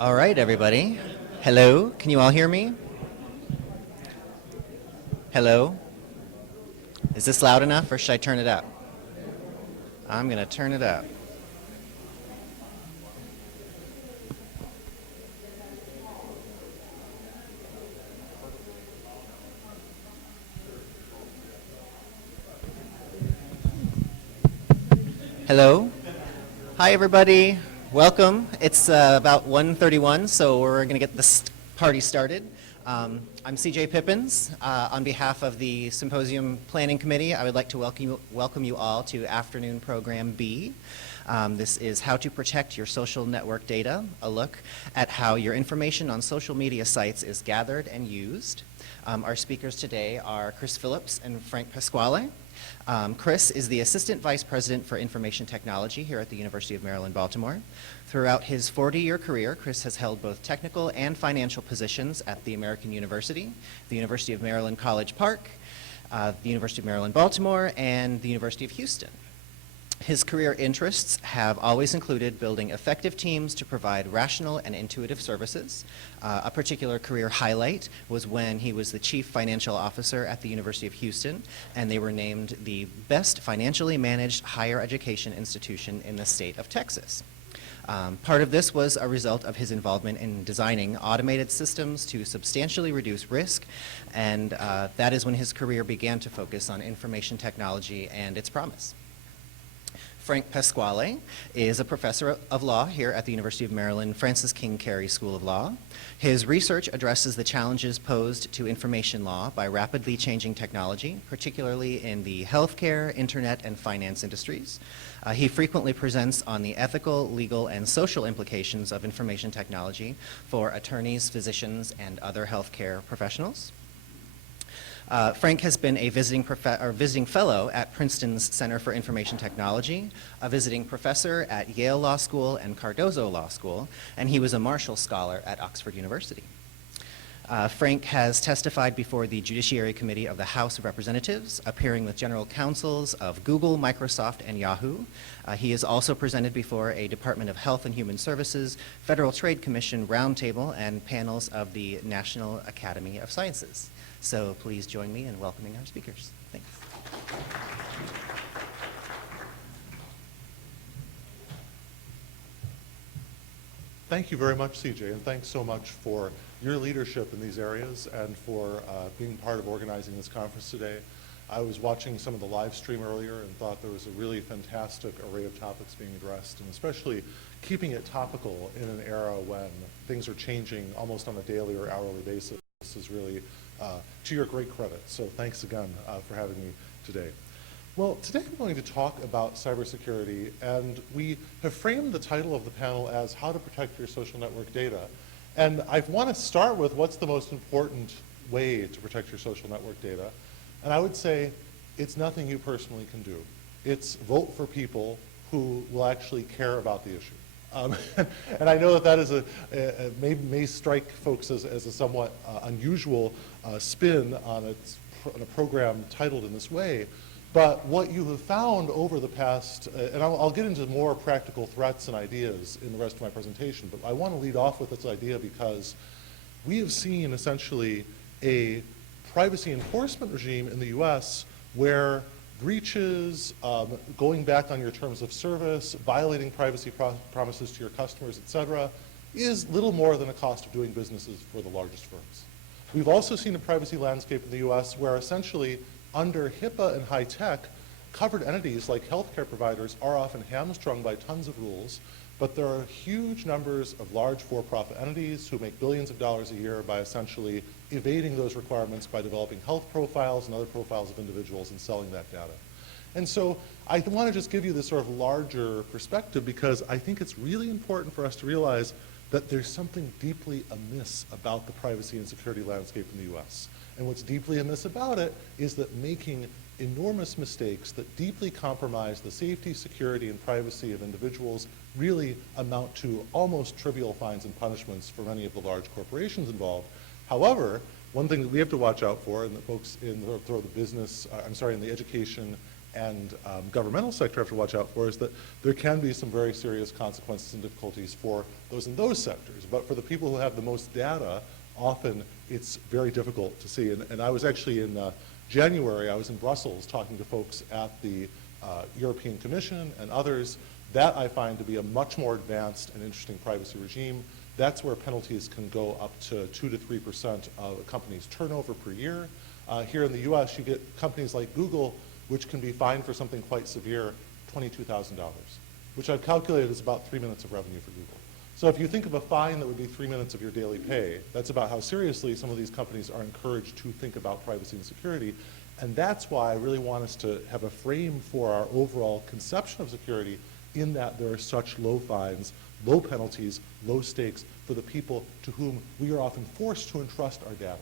All right, everybody. Hello, can you all hear me? Hello? Is this loud enough or should I turn it up? I'm going to turn it up. Hello? Hi, everybody. Welcome. It's about 1:31, so we're going to get this party started. I'm CJ Pippins. On behalf of the Symposium Planning Committee, I would like to welcome you all to Afternoon Program B. This is How to Protect Your Social Network Data, a look at how your information on social media sites is gathered and used. Our speakers today are Chris Phillips and Frank Pasquale. Chris is the Assistant Vice President for Information Technology here at the University of Maryland, Baltimore. Throughout his 40-year career, Chris has held both technical and financial positions at the American University, the University of Maryland College Park, the University of Maryland, Baltimore, and the University of Houston. His career interests have always included building effective teams to provide rational and intuitive services. A particular career highlight was when he was the Chief Financial Officer at the University of Houston, and they were named the best financially managed higher education institution in the state of Texas. Part of this was a result of his involvement in designing automated systems to substantially reduce risk, and that is when his career began to focus on information technology and its promise. Frank Pasquale is a professor of law here at the University of Maryland Francis King Carey School of Law. His research addresses the challenges posed to information law by rapidly changing technology, particularly in the healthcare, internet, and finance industries. He frequently presents on the ethical, legal, and social implications of information technology for attorneys, physicians, and other healthcare professionals. Frank has been a visiting fellow at Princeton's Center for Information Technology, a visiting professor at Yale Law School and Cardozo Law School, and he was a Marshall Scholar at Oxford University. Frank has testified before the Judiciary Committee of the House of Representatives, appearing with general counsels of Google, Microsoft, and Yahoo. He is also presented before a Department of Health and Human Services, Federal Trade Commission roundtable, and panels of the National Academy of Sciences. So please join me in welcoming our speakers. Thanks. Thank you very much, CJ, and thanks so much for your leadership in these areas and for being part of organizing this conference today. I was watching some of the live stream earlier and thought there was a really fantastic array of topics being addressed, and especially keeping it topical in an era when things are changing almost on a daily or hourly basis is really to your great credit. So thanks again for having me today. Well, today I'm going to talk about cybersecurity, and we have framed the title of the panel as How to Protect Your Social Network Data. And I want to start with what's the most important way to protect your social network data. And I would say it's nothing you personally can do. It's vote for people who will actually care about the issue. And I know that that is may strike folks as a somewhat unusual spin on a program titled in this way. But what you have found over the past, and I'll get into more practical threats and ideas in the rest of my presentation, but I want to lead off with this idea because we have seen essentially a privacy enforcement regime in the US where breaches, going back on your terms of service, violating privacy promises to your customers, et cetera, is little more than a cost of doing businesses for the largest firms. We've also seen a privacy landscape in the US where essentially under HIPAA and high tech, covered entities like healthcare providers are often hamstrung by tons of rules, but there are huge numbers of large for-profit entities who make billions of dollars a year by essentially evading those requirements by developing health profiles and other profiles of individuals and selling that data. And so I want to just give you this sort of larger perspective because I think it's really important for us to realize that there's something deeply amiss about the privacy and security landscape in the US. And what's deeply amiss about it is that making enormous mistakes that deeply compromise the safety, security, and privacy of individuals really amount to almost trivial fines and punishments for many of the large corporations involved. However, one thing that we have to watch out for, and the folks in the business, in the education and governmental sector have to watch out for is that there can be some very serious consequences and difficulties for those in those sectors. But for the people who have the most data, often it's very difficult to see. And I was actually in January, I was in Brussels talking to folks at the European Commission and others. That I find to be a much more advanced and interesting privacy regime. That's where penalties can go up to 2 to 3% of a company's turnover per year. Here in the US, you get companies like Google, which can be fined for something quite severe, $22,000, which I've calculated is about 3 minutes of revenue for Google. So if you think of a fine that would be 3 minutes of your daily pay, that's about how seriously some of these companies are encouraged to think about privacy and security. And that's why I really want us to have a frame for our overall conception of security, in that there are such low fines, low penalties, low stakes for the people to whom we are often forced to entrust our data.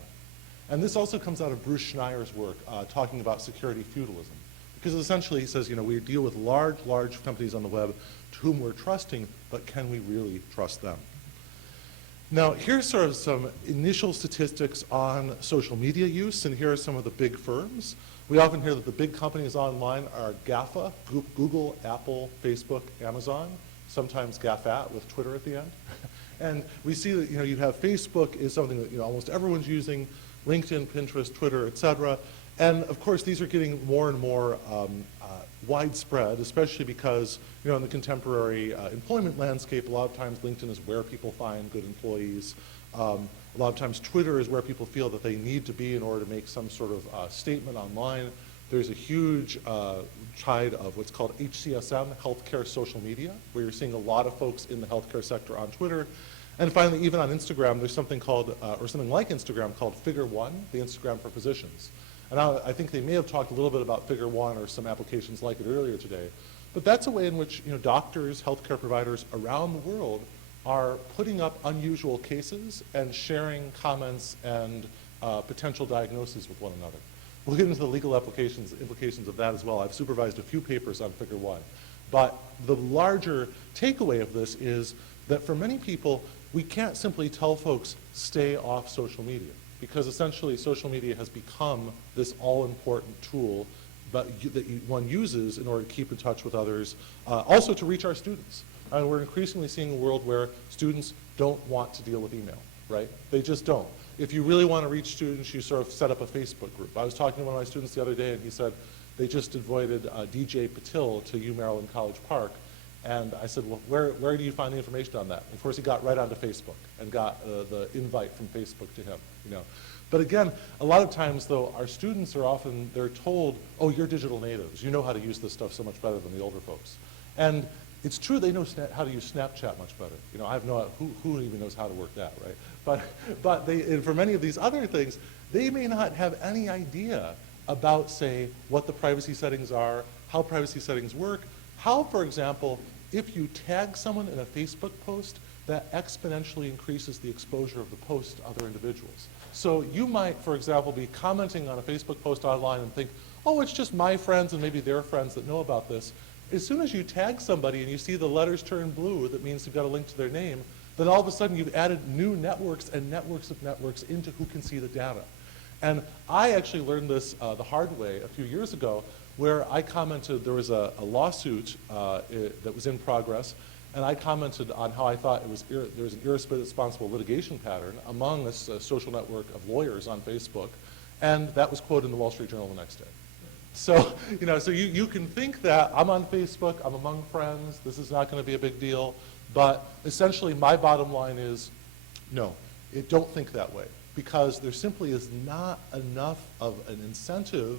And this also comes out of Bruce Schneier's work talking about security feudalism. Because essentially he says, we deal with large companies on the web to whom we're trusting, but can we really trust them? Now, here's sort of some initial statistics on social media use, and here are some of the big firms. We often hear that the big companies online are GAFA, Google, Apple, Facebook, Amazon, sometimes GAFAT with Twitter at the end. And we see that you have Facebook is something that almost everyone's using, LinkedIn, Pinterest, Twitter, et cetera. And of course, these are getting more and more widespread, especially because in the contemporary employment landscape, a lot of times LinkedIn is where people find good employees. A lot of times Twitter is where people feel that they need to be in order to make some sort of statement online. There's a huge tide of what's called HCSM, healthcare social media, where you're seeing a lot of folks in the healthcare sector on Twitter. And finally, even on Instagram, there's something called, or something like Instagram called Figure One, the Instagram for physicians. And I think they may have talked a little bit about Figure One or some applications like it earlier today. But that's a way in which doctors, healthcare providers around the world are putting up unusual cases and sharing comments and potential diagnoses with one another. We'll get into the legal implications of that as well. I've supervised a few papers on Figure One. But the larger takeaway of this is that for many people, we can't simply tell folks, stay off social media, because essentially social media has become this all-important tool that one uses in order to keep in touch with others, also to reach our students. And we're increasingly seeing a world where students don't want to deal with email, right? They just don't. If you really want to reach students, you sort of set up a Facebook group. I was talking to one of my students the other day, and he said they just invited DJ Patil to UMaryland College Park. And I said, well, where do you find the information on that? Of course, he got right onto Facebook and got the invite from Facebook to him. But again, a lot of times, though, our students are often, they're told, oh, you're digital natives. You know how to use this stuff so much better than the older folks. And it's true they know how to use Snapchat much better. I have no, who even knows how to work that, right? But and for many of these other things, they may not have any idea about, say, what the privacy settings are, how privacy settings work, how, for example, if you tag someone in a Facebook post, that exponentially increases the exposure of the post to other individuals. So you might, for example, be commenting on a Facebook post online and think, oh, it's just my friends and maybe their friends that know about this. As soon as you tag somebody and you see the letters turn blue, that means you've got a link to their name, then all of a sudden you've added new networks and networks of networks into who can see the data. And I actually learned this the hard way a few years ago, where I commented, there was a lawsuit that was in progress, and I commented on how I thought there was an irresponsible litigation pattern among this social network of lawyers on Facebook, and that was quoted in the Wall Street Journal the next day. So, so you can think that I'm on Facebook, I'm among friends, this is not going to be a big deal, but essentially my bottom line is, no, don't think that way, because there simply is not enough of an incentive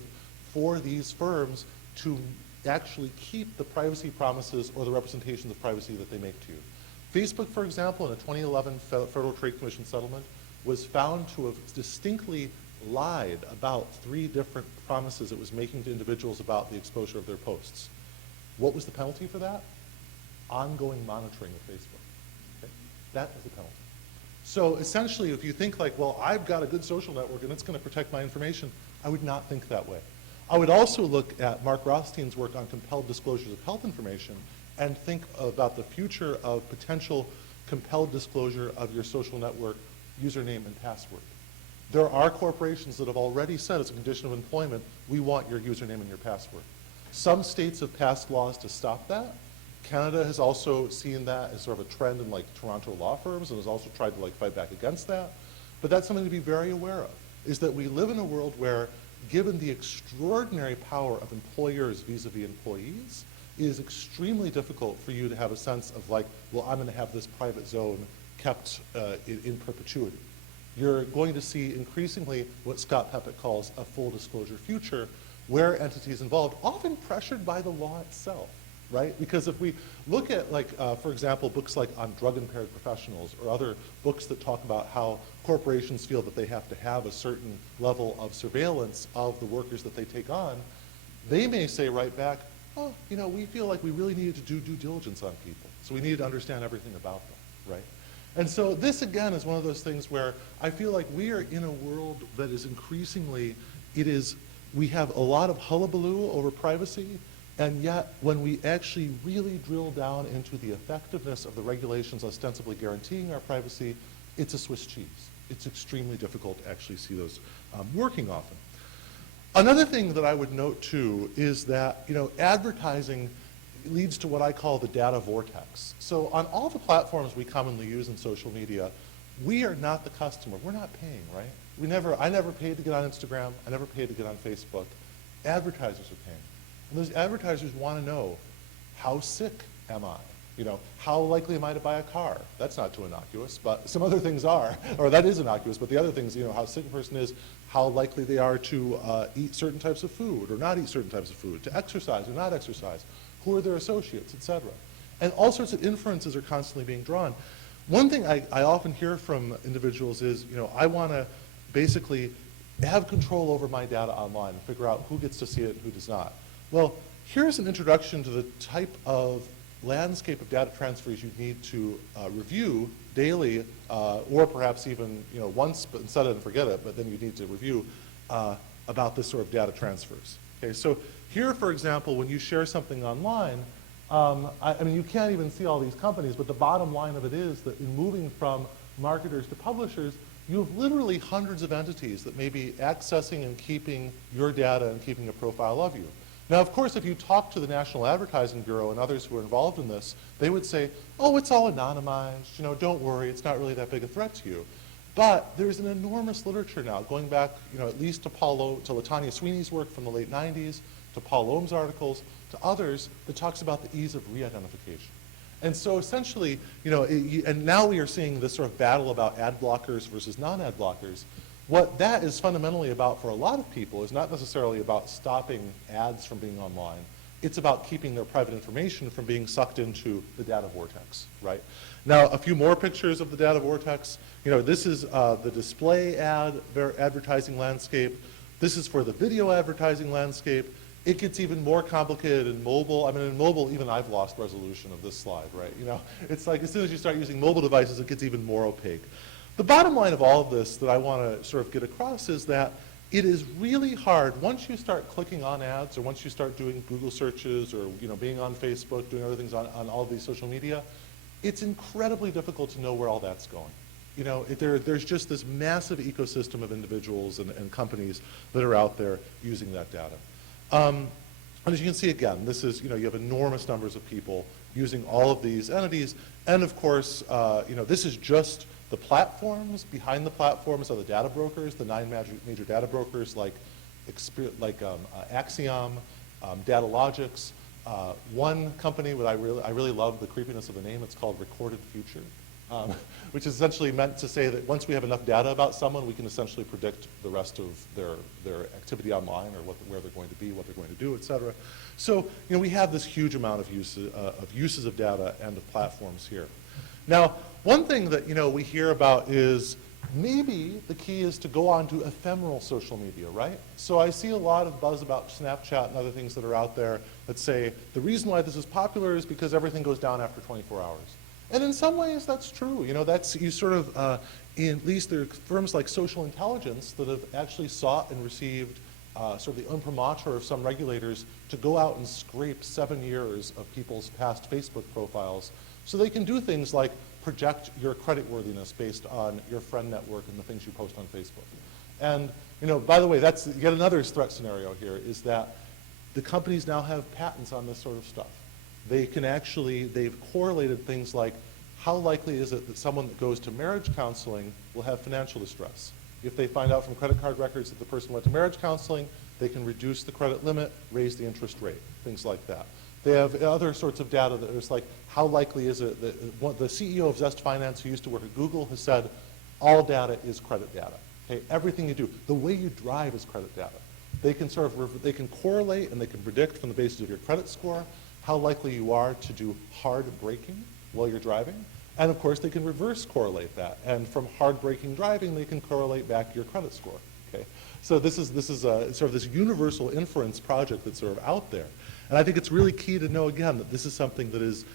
for these firms to actually keep the privacy promises or the representations of privacy that they make to you. Facebook, for example, in a 2011 Federal Trade Commission settlement, was found to have distinctly lied about 3 different promises it was making to individuals about the exposure of their posts. What was the penalty for that? Ongoing monitoring of Facebook. Okay? That was the penalty. So essentially, if you think like, well, I've got a good social network and it's going to protect my information, I would not think that way. I would also look at Mark Rothstein's work on compelled disclosures of health information and think about the future of potential compelled disclosure of your social network username and password. There are corporations that have already said as a condition of employment, we want your username and your password. Some states have passed laws to stop that. Canada has also seen that as sort of a trend in like Toronto law firms and has also tried to like fight back against that. But that's something to be very aware of, is that we live in a world where, given the extraordinary power of employers vis-a-vis employees, it is extremely difficult for you to have a sense of like, well, I'm going to have this private zone kept in perpetuity. You're going to see increasingly what Scott Peppett calls a full disclosure future, where entities involved, often pressured by the law itself, right? Because if we look at, like, for example, books like on drug-impaired professionals or other books that talk about how corporations feel that they have to have a certain level of surveillance of the workers that they take on, they may say right back, oh, you know, we feel like we really needed to do due diligence on people, so we needed to understand everything about them, right? And so this, again, is one of those things where I feel like we are in a world that is increasingly, we have a lot of hullabaloo over privacy, and yet when we actually really drill down into the effectiveness of the regulations ostensibly guaranteeing our privacy, it's a Swiss cheese. It's extremely difficult to actually see those working often. Another thing that I would note too is that, you know, advertising leads to what I call the data vortex. So on all the platforms we commonly use in social media, we are not the customer. We're not paying, right? I never paid to get on Instagram. I never paid to get on Facebook. Advertisers are paying. And those advertisers want to know, how sick am I? You know, how likely am I to buy a car? That's not too innocuous, but some other things are, or that is innocuous, but the other things, you know, how sick a person is, how likely they are to eat certain types of food or not eat certain types of food, to exercise or not exercise, who are their associates, et cetera. And all sorts of inferences are constantly being drawn. One thing I often hear from individuals is, you know, I want to basically have control over my data online and figure out who gets to see it and who does not. Well, here's an introduction to the type of landscape of data transfers you need to review daily, or perhaps even, you know, once, but set it and forget it, but then you need to review about this sort of data transfers. Okay, so here, for example, when you share something online, I mean, you can't even see all these companies, but the bottom line of it is that in moving from marketers to publishers, you have literally hundreds of entities that may be accessing and keeping your data and keeping a profile of you. Now, of course, if you talk to the National Advertising Bureau and others who are involved in this, they would say, oh, it's all anonymized, you know, don't worry, it's not really that big a threat to you. But there's an enormous literature now, going back, you know, at least to Latanya Sweeney's work from the late 90s, to Paul Ohm's articles, to others, that talks about the ease of re-identification. And so essentially, you know, and now we are seeing this sort of battle about ad blockers versus non-ad blockers. What that is fundamentally about for a lot of people is not necessarily about stopping ads from being online. It's about keeping their private information from being sucked into the data vortex, right? Now, a few more pictures of the data vortex. You know, this is the display advertising landscape. This is for the video advertising landscape. It gets even more complicated in mobile. I mean, in mobile, even I've lost resolution of this slide, right? You know, it's like as soon as you start using mobile devices, it gets even more opaque. The bottom line of all of this that I want to sort of get across is that it is really hard, once you start clicking on ads or once you start doing Google searches or, you know, being on Facebook, doing other things on all of these social media, it's incredibly difficult to know where all that's going. You know, there's just this massive ecosystem of individuals and companies that are out there using that data. And as you can see, again, this is, you know, you have enormous numbers of people using all of these entities. And of course, you know, this is just the platforms. Behind the platforms are the data brokers, the 9 major data brokers like Axiom, Datalogics. One company that I really love the creepiness of the name, it's called Recorded Future, which is essentially meant to say that once we have enough data about someone, we can essentially predict the rest of their activity online or where they're going to be, what they're going to do, et cetera. So, you know, we have this huge amount of uses of data and of platforms here. Now, one thing that, you know, we hear about is maybe the key is to go on to ephemeral social media, right? So I see a lot of buzz about Snapchat and other things that are out there that say the reason why this is popular is because everything goes down after 24 hours. And in some ways that's true. You know, that's, you sort of, at least there are firms like Social Intelligence that have actually sought and received sort of the imprimatur of some regulators to go out and scrape 7 years of people's past Facebook profiles so they can do things like project your creditworthiness based on your friend network and the things you post on Facebook. And, you know, by the way, that's yet another threat scenario here, is that The companies now have patents on this sort of stuff. They can actually, they've correlated things like how likely is it that someone that goes to marriage counseling will have financial distress? If they find out from credit card records that the person went to marriage counseling, they can reduce the credit limit, raise the interest rate, things like that. They have other sorts of data that is like, how likely is it that the CEO of Zest Finance, who used to work at Google, has said, all data is credit data. Okay, everything you do, the way you drive is credit data. They can they can correlate and they can predict from the basis of your credit score how likely you are to do hard braking while you're driving. And of course, they can reverse correlate that. And from hard braking driving, they can correlate back your credit score. Okay? So this is sort of this universal inference project that's sort of out there. And I think it's really key to know, again, that this is something that is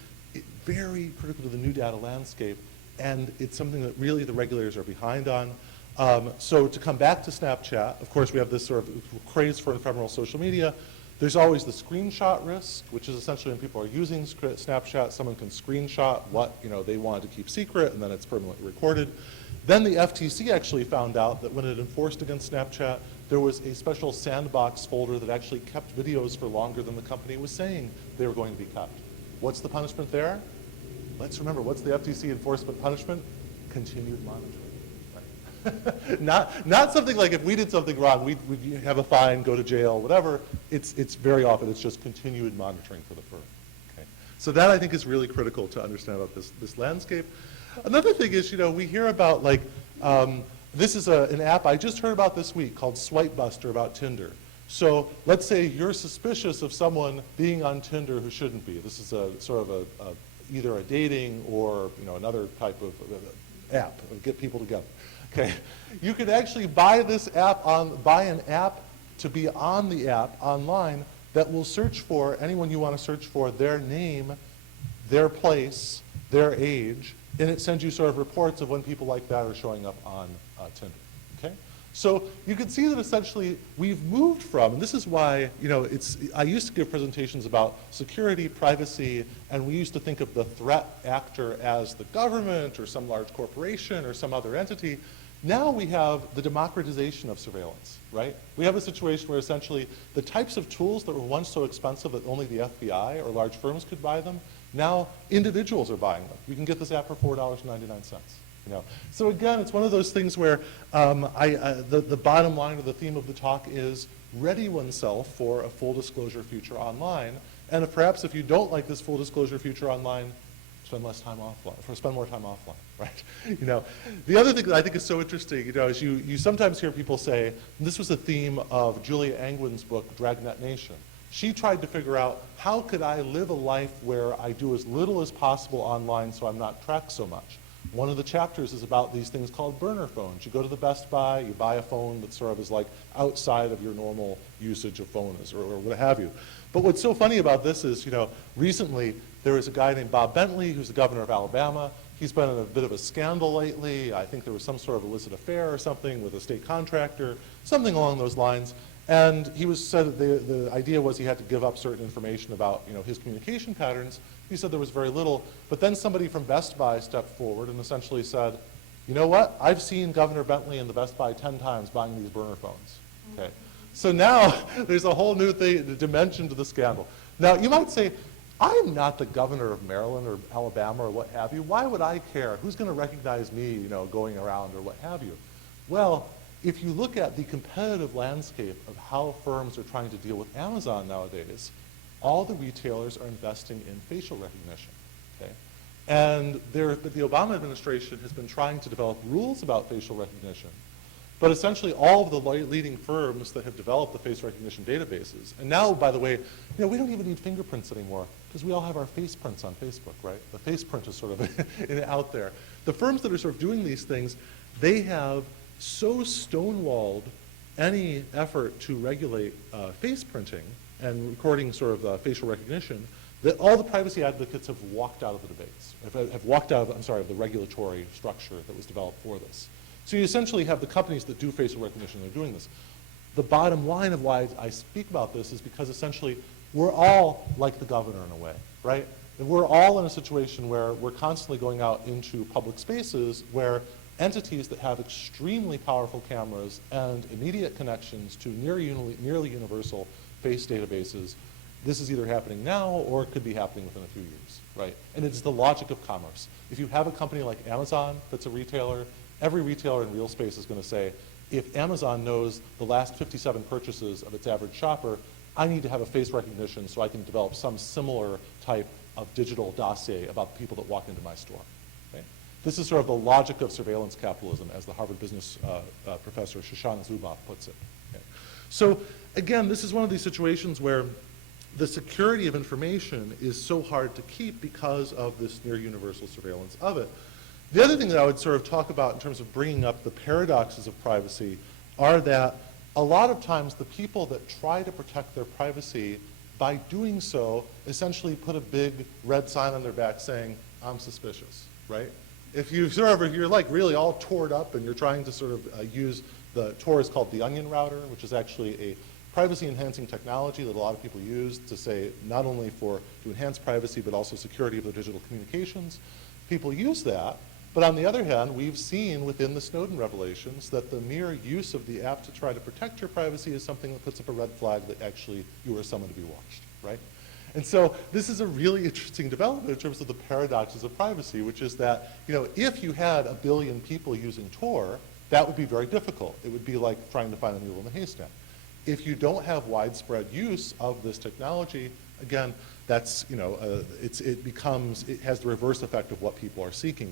very critical to the new data landscape, and it's something that really the regulators are behind on. So to come back to Snapchat, of course, we have this sort of craze for ephemeral social media. There's always the screenshot risk, which is essentially when people are using Snapchat, someone can screenshot what they wanted to keep secret, and then it's permanently recorded. Then the FTC actually found out that when it enforced against Snapchat, there was a special sandbox folder that actually kept videos for longer than the company was saying they were going to be kept. What's the punishment there? Let's remember, what's the FTC enforcement punishment? Continued monitoring. Right? not something like if we did something wrong, we'd have a fine, go to jail, whatever. It's very often, it's just continued monitoring for the firm. Okay? So that, I think, is really critical to understand about this landscape. Another thing is, we hear about, like, this is an app I just heard about this week called Swipe Buster about Tinder. So let's say you're suspicious of someone being on Tinder who shouldn't be. This is either a dating or another type of app, get people together. Okay, you could actually buy this app buy an app to be on the app online that will search for anyone you want to search for, their name, their place, their age, and it sends you sort of reports of when people like that are showing up on Tinder. Okay, so you can see that essentially we've moved from, and this is why I used to give presentations about security, privacy, and we used to think of the threat actor as the government or some large corporation or some other entity. Now we have the democratization of surveillance, right? We have a situation where essentially the types of tools that were once so expensive that only the FBI or large firms could buy them, now individuals are buying them. You can get this app for $4.99. So again, it's one of those things where the bottom line or the theme of the talk is ready oneself for a full disclosure future online. And perhaps if you don't like this full disclosure future online, spend less time offline, or spend more time offline, right? The other thing that I think is so interesting, is you sometimes hear people say, and this was a theme of Julia Angwin's book, Dragnet Nation. She tried to figure out, how could I live a life where I do as little as possible online so I'm not tracked so much? One of the chapters is about these things called burner phones. You go to the Best Buy, you buy a phone that sort of is like outside of your normal usage of phones or what have you. But what's so funny about this is, recently there was a guy named Bob Bentley who's the governor of Alabama. He's been in a bit of a scandal lately. I think there was some sort of illicit affair or something with a state contractor, something along those lines. And he said that the idea was he had to give up certain information about his communication patterns. He said there was very little, but then somebody from Best Buy stepped forward and essentially said, you know what, I've seen Governor Bentley in the Best Buy 10 times buying these burner phones. Okay. So now there's a whole new dimension to the scandal. Now you might say, I'm not the governor of Maryland or Alabama or what have you. Why would I care? Who's going to recognize me, going around or what have you? Well, if you look at the competitive landscape of how firms are trying to deal with Amazon nowadays, all the retailers are investing in facial recognition. Okay? And the Obama administration has been trying to develop rules about facial recognition. But essentially all of the leading firms that have developed the face recognition databases, and now, by the way, we don't even need fingerprints anymore because we all have our face prints on Facebook, right? The face print is sort of out there. The firms that are sort of doing these things, they have so stonewalled any effort to regulate face printing and recording sort of facial recognition that all the privacy advocates have walked out of the debates, have walked out of the regulatory structure that was developed for this. So you essentially have the companies that do facial recognition, they're doing this. The bottom line of why I speak about this is because essentially we're all like the governor in a way, right? And we're all in a situation where we're constantly going out into public spaces where entities that have extremely powerful cameras and immediate connections to nearly universal face databases. This is either happening now or it could be happening within a few years, right? And it's the logic of commerce. If you have a company like Amazon that's a retailer, every retailer in real space is going to say, if Amazon knows the last 57 purchases of its average shopper, I need to have a face recognition so I can develop some similar type of digital dossier about the people that walk into my store. Okay? This is sort of the logic of surveillance capitalism, as the Harvard business professor Shoshana Zuboff puts it. Okay? So again, this is one of these situations where the security of information is so hard to keep because of this near universal surveillance of it. The other thing that I would sort of talk about in terms of bringing up the paradoxes of privacy are that a lot of times the people that try to protect their privacy, by doing so, essentially put a big red sign on their back saying, I'm suspicious, right? If you're like really all tored up and you're trying to sort of use the Tor is called the onion router, which is actually a privacy enhancing technology that a lot of people use to say not only to enhance privacy but also security of the digital communications. People use that, but on the other hand, we've seen within the Snowden revelations that the mere use of the app to try to protect your privacy is something that puts up a red flag that actually you are someone to be watched, right? And so this is a really interesting development in terms of the paradoxes of privacy, which is that, if you had 1 billion people using Tor, that would be very difficult. It would be like trying to find a needle in a haystack. If you don't have widespread use of this technology, again, that's, it has the reverse effect of what people are seeking.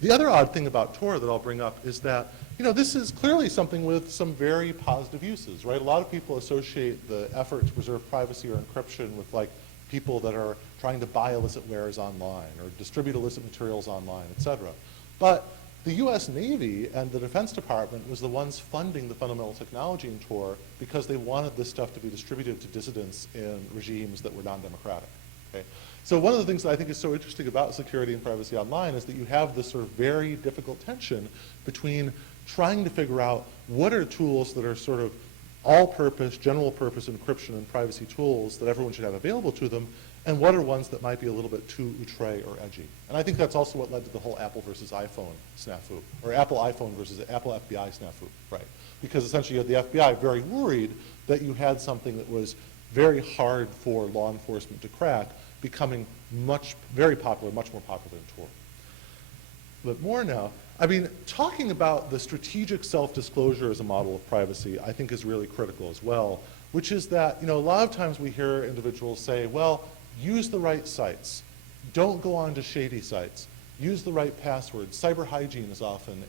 The other odd thing about Tor that I'll bring up is that, this is clearly something with some very positive uses, right? A lot of people associate the effort to preserve privacy or encryption with like people that are trying to buy illicit wares online or distribute illicit materials online, et cetera. But the US Navy and the Defense Department was the ones funding the fundamental technology in Tor because they wanted this stuff to be distributed to dissidents in regimes that were non-democratic. Okay? So one of the things that I think is so interesting about security and privacy online is that you have this sort of very difficult tension between trying to figure out what are tools that are sort of all-purpose, general-purpose encryption and privacy tools that everyone should have available to them, and what are ones that might be a little bit too outre or edgy. And I think that's also what led to the whole Apple versus iPhone snafu, or Apple iPhone versus Apple FBI snafu, right? Because essentially you had the FBI very worried that you had something that was very hard for law enforcement to crack, becoming very popular, much more popular in Tor. But more now, talking about the strategic self-disclosure as a model of privacy, I think is really critical as well, which is that, a lot of times we hear individuals say, well, use the right sites. Don't go on to shady sites. Use the right passwords. Cyber hygiene is often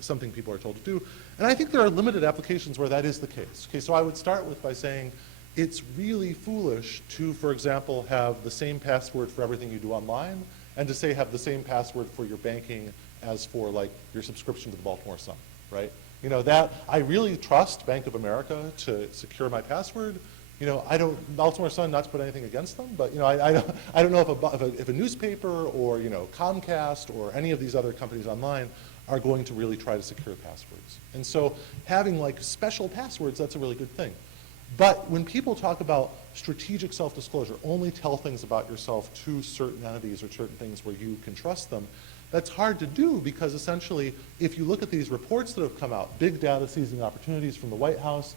something people are told to do. And I think there are limited applications where that is the case. Okay, so I would start with by saying it's really foolish to, for example, have the same password for everything you do online and to say have the same password for your banking as for like your subscription to the Baltimore Sun, right? That I really trust Bank of America to secure my password. Baltimore Sun, not to put anything against them, but I don't know if a newspaper or Comcast or any of these other companies online are going to really try to secure passwords. And so having like special passwords, that's a really good thing. But when people talk about strategic self-disclosure, only tell things about yourself to certain entities or certain things where you can trust them, that's hard to do because essentially if you look at these reports that have come out, big data seizing opportunities from the White House,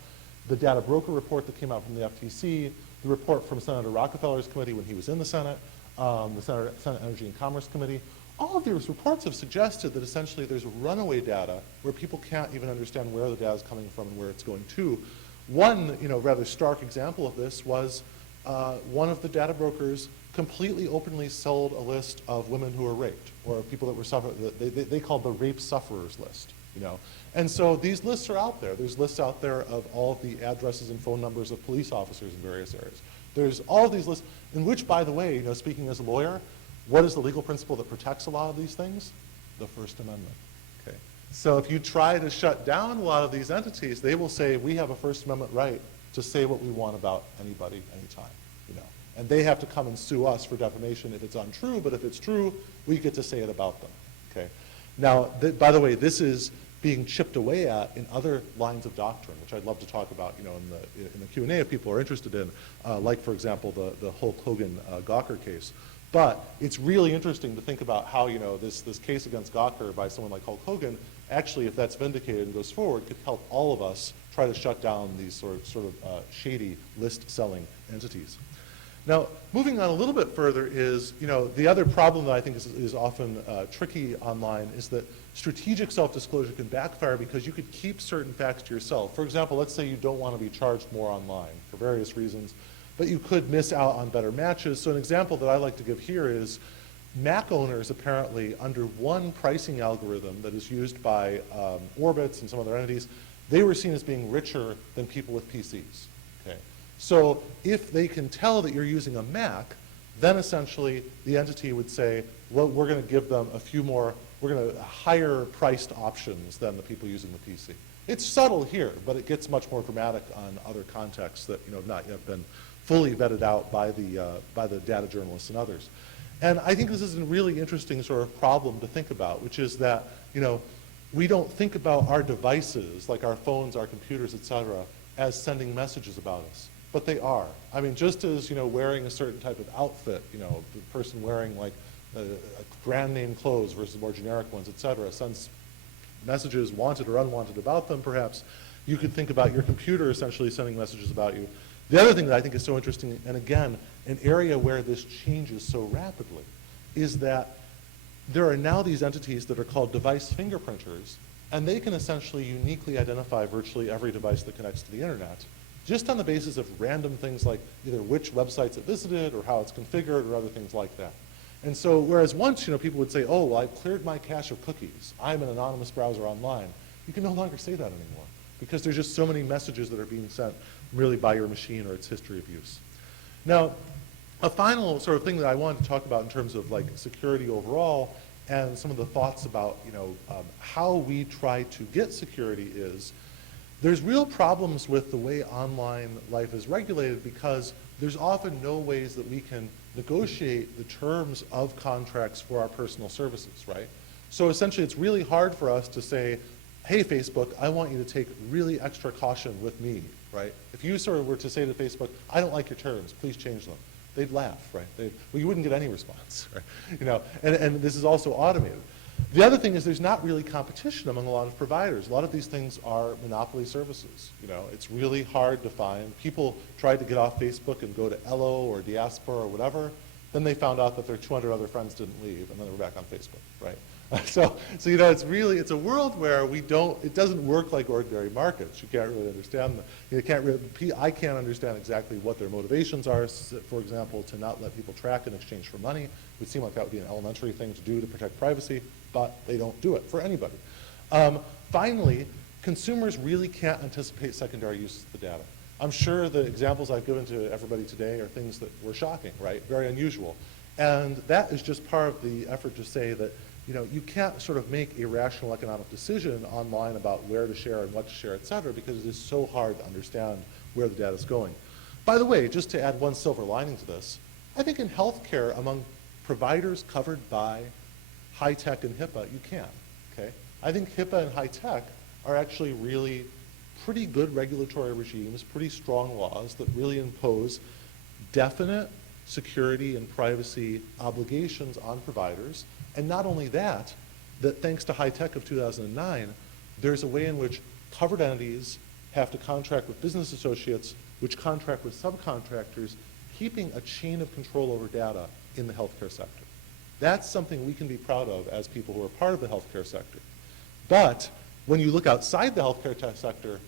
the data broker report that came out from the FTC, the report from Senator Rockefeller's committee when he was in the Senate, the Senate Energy and Commerce Committee, all of these reports have suggested that essentially there's runaway data where people can't even understand where the data is coming from and where it's going to. One, rather stark example of this was one of the data brokers completely openly sold a list of women who were raped or people that were they called the rape sufferers list, And so these lists are out there. There's lists out there of all of the addresses and phone numbers of police officers in various areas. There's all of these lists, in which, by the way, speaking as a lawyer, what is the legal principle that protects a lot of these things? The First Amendment. Okay. So if you try to shut down a lot of these entities, they will say, we have a First Amendment right to say what we want about anybody, anytime. And they have to come and sue us for defamation if it's untrue, but if it's true, we get to say it about them. Okay. Now, by the way, this is being chipped away at in other lines of doctrine, which I'd love to talk about, in the Q&A if people are interested in, like, for example, the Hulk Hogan Gawker case. But it's really interesting to think about how, this case against Gawker by someone like Hulk Hogan actually, if that's vindicated and goes forward, could help all of us try to shut down these sort of shady list-selling entities. Now, moving on a little bit further is, the other problem that I think is often tricky online is that strategic self-disclosure can backfire because you could keep certain facts to yourself. For example, let's say you don't want to be charged more online for various reasons, but you could miss out on better matches. So an example that I like to give here is Mac owners apparently, under one pricing algorithm that is used by Orbitz and some other entities, they were seen as being richer than people with PCs. Okay? So if they can tell that you're using a Mac, then essentially the entity would say, well, we're going to give them we're going to higher priced options than the people using the PC. It's subtle here, but it gets much more dramatic on other contexts that have not yet been fully vetted out by the data journalists and others. And I think this is a really interesting sort of problem to think about, which is that we don't think about our devices, like our phones, our computers, et cetera, as sending messages about us. But they are. I mean, just as wearing a certain type of outfit, the person wearing like brand name clothes versus more generic ones, et cetera, sends messages, wanted or unwanted, about them perhaps, you could think about your computer essentially sending messages about you. The other thing that I think is so interesting, and again, an area where this changes so rapidly, is that there are now these entities that are called device fingerprinters, and they can essentially uniquely identify virtually every device that connects to the internet, just on the basis of random things like either which websites it visited or how it's configured or other things like that. And so whereas once people would say, oh, well, I've cleared my cache of cookies, I'm an anonymous browser online, you can no longer say that anymore because there's just so many messages that are being sent really by your machine or its history of use. Now, a final sort of thing that I wanted to talk about in terms of like security overall and some of the thoughts about how we try to get security is there's real problems with the way online life is regulated because there's often no ways that we can negotiate the terms of contracts for our personal services, right? So essentially it's really hard for us to say, hey, Facebook, I want you to take really extra caution with me, right? If you sort of were to say to Facebook, I don't like your terms, please change them, they'd laugh, right? Well, you wouldn't get any response, right? And this is also automated. The other thing is there's not really competition among a lot of providers. A lot of these things are monopoly services. It's really hard to find. People tried to get off Facebook and go to Ello or Diaspora or whatever. Then they found out that their 200 other friends didn't leave, and then they were back on Facebook, right? So it's a world where it doesn't work like ordinary markets. You can't really understand I can't understand exactly what their motivations are, for example, to not let people track in exchange for money. It would seem like that would be an elementary thing to do to protect privacy, but they don't do it for anybody. Finally, consumers really can't anticipate secondary uses of the data. I'm sure the examples I've given to everybody today are things that were shocking, right? Very unusual. And that is just part of the effort to say that you can't sort of make a rational economic decision online about where to share and what to share, et cetera, because it is so hard to understand where the data is going. By the way, just to add one silver lining to this, I think in healthcare, among providers covered by high tech and HIPAA, you can, okay? I think HIPAA and high tech are actually really pretty good regulatory regimes, pretty strong laws that really impose definite security and privacy obligations on providers. And not only that thanks to high tech of 2009, there's a way in which covered entities have to contract with business associates, which contract with subcontractors, keeping a chain of control over data in the healthcare sector. That's something we can be proud of as people who are part of the healthcare sector. But when you look outside the healthcare sector,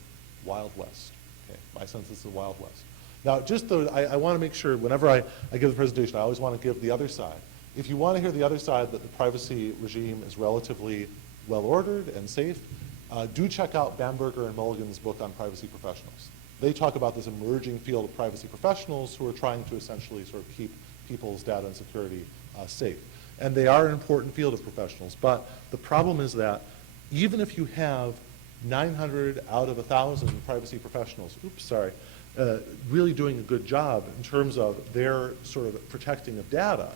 Wild West. Okay, my sense is the Wild West. Now, just though, I want to make sure whenever I give the presentation, I always want to give the other side. If you want to hear the other side, that the privacy regime is relatively well-ordered and safe, do check out Bamberger and Mulligan's book on privacy professionals. They talk about this emerging field of privacy professionals who are trying to essentially sort of keep people's data and security safe. And they are an important field of professionals, but the problem is that even if you have 900 out of 1,000 privacy professionals, really doing a good job in terms of their sort of protecting of data,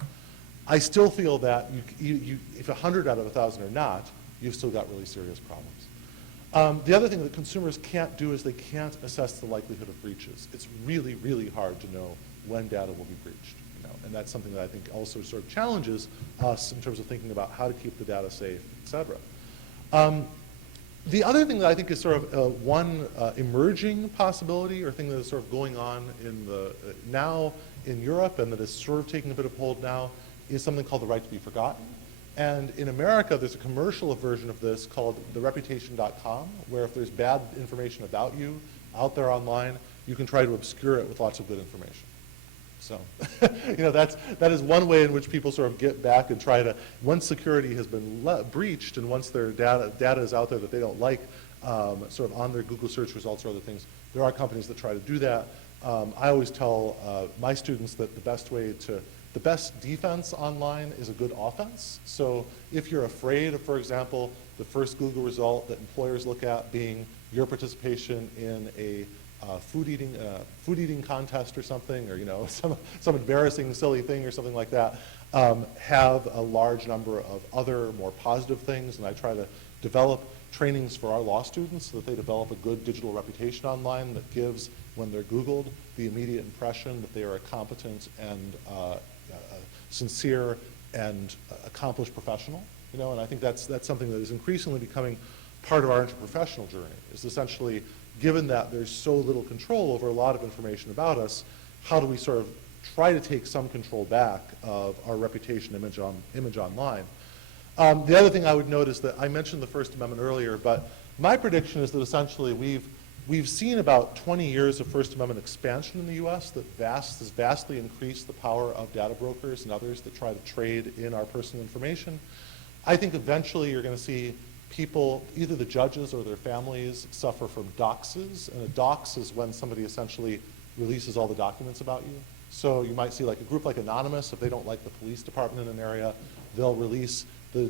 I still feel that if 100 out of 1,000 are not, you've still got really serious problems. The other thing that consumers can't do is they can't assess the likelihood of breaches. It's really, really hard to know when data will be breached. And that's something that I think also sort of challenges us in terms of thinking about how to keep the data safe, et cetera. The other thing that I think is sort of one emerging possibility or thing that is sort of going on in the, now in Europe and that is sort of taking a bit of hold now is something called the right to be forgotten. And in America, there's a commercial version of this called thereputation.com, where if there's bad information about you out there online, you can try to obscure it with lots of good information. So, that is one way in which people sort of get back and try to, once security has been breached and once their data is out there that they don't like, sort of on their Google search results or other things, there are companies that try to do that. I always tell my students that the best defense online is a good offense. So if you're afraid of, for example, the first Google result that employers look at being your participation in a food eating contest or something, or some embarrassing, silly thing or something like that, have a large number of other more positive things. And I try to develop trainings for our law students so that they develop a good digital reputation online that gives, when they're Googled, the immediate impression that they are a competent and sincere and accomplished professional. And I think that's something that is increasingly becoming part of our interprofessional journey, is essentially, given that there's so little control over a lot of information about us, how do we sort of try to take some control back of our reputation image online? The other thing I would note is that I mentioned the First Amendment earlier, but my prediction is that essentially we've seen about 20 years of First Amendment expansion in the US that has vastly increased the power of data brokers and others that try to trade in our personal information. I think eventually you're going to see people, either the judges or their families, suffer from doxes. And a dox is when somebody essentially releases all the documents about you. So you might see like a group like Anonymous, if they don't like the police department in an area, they'll release the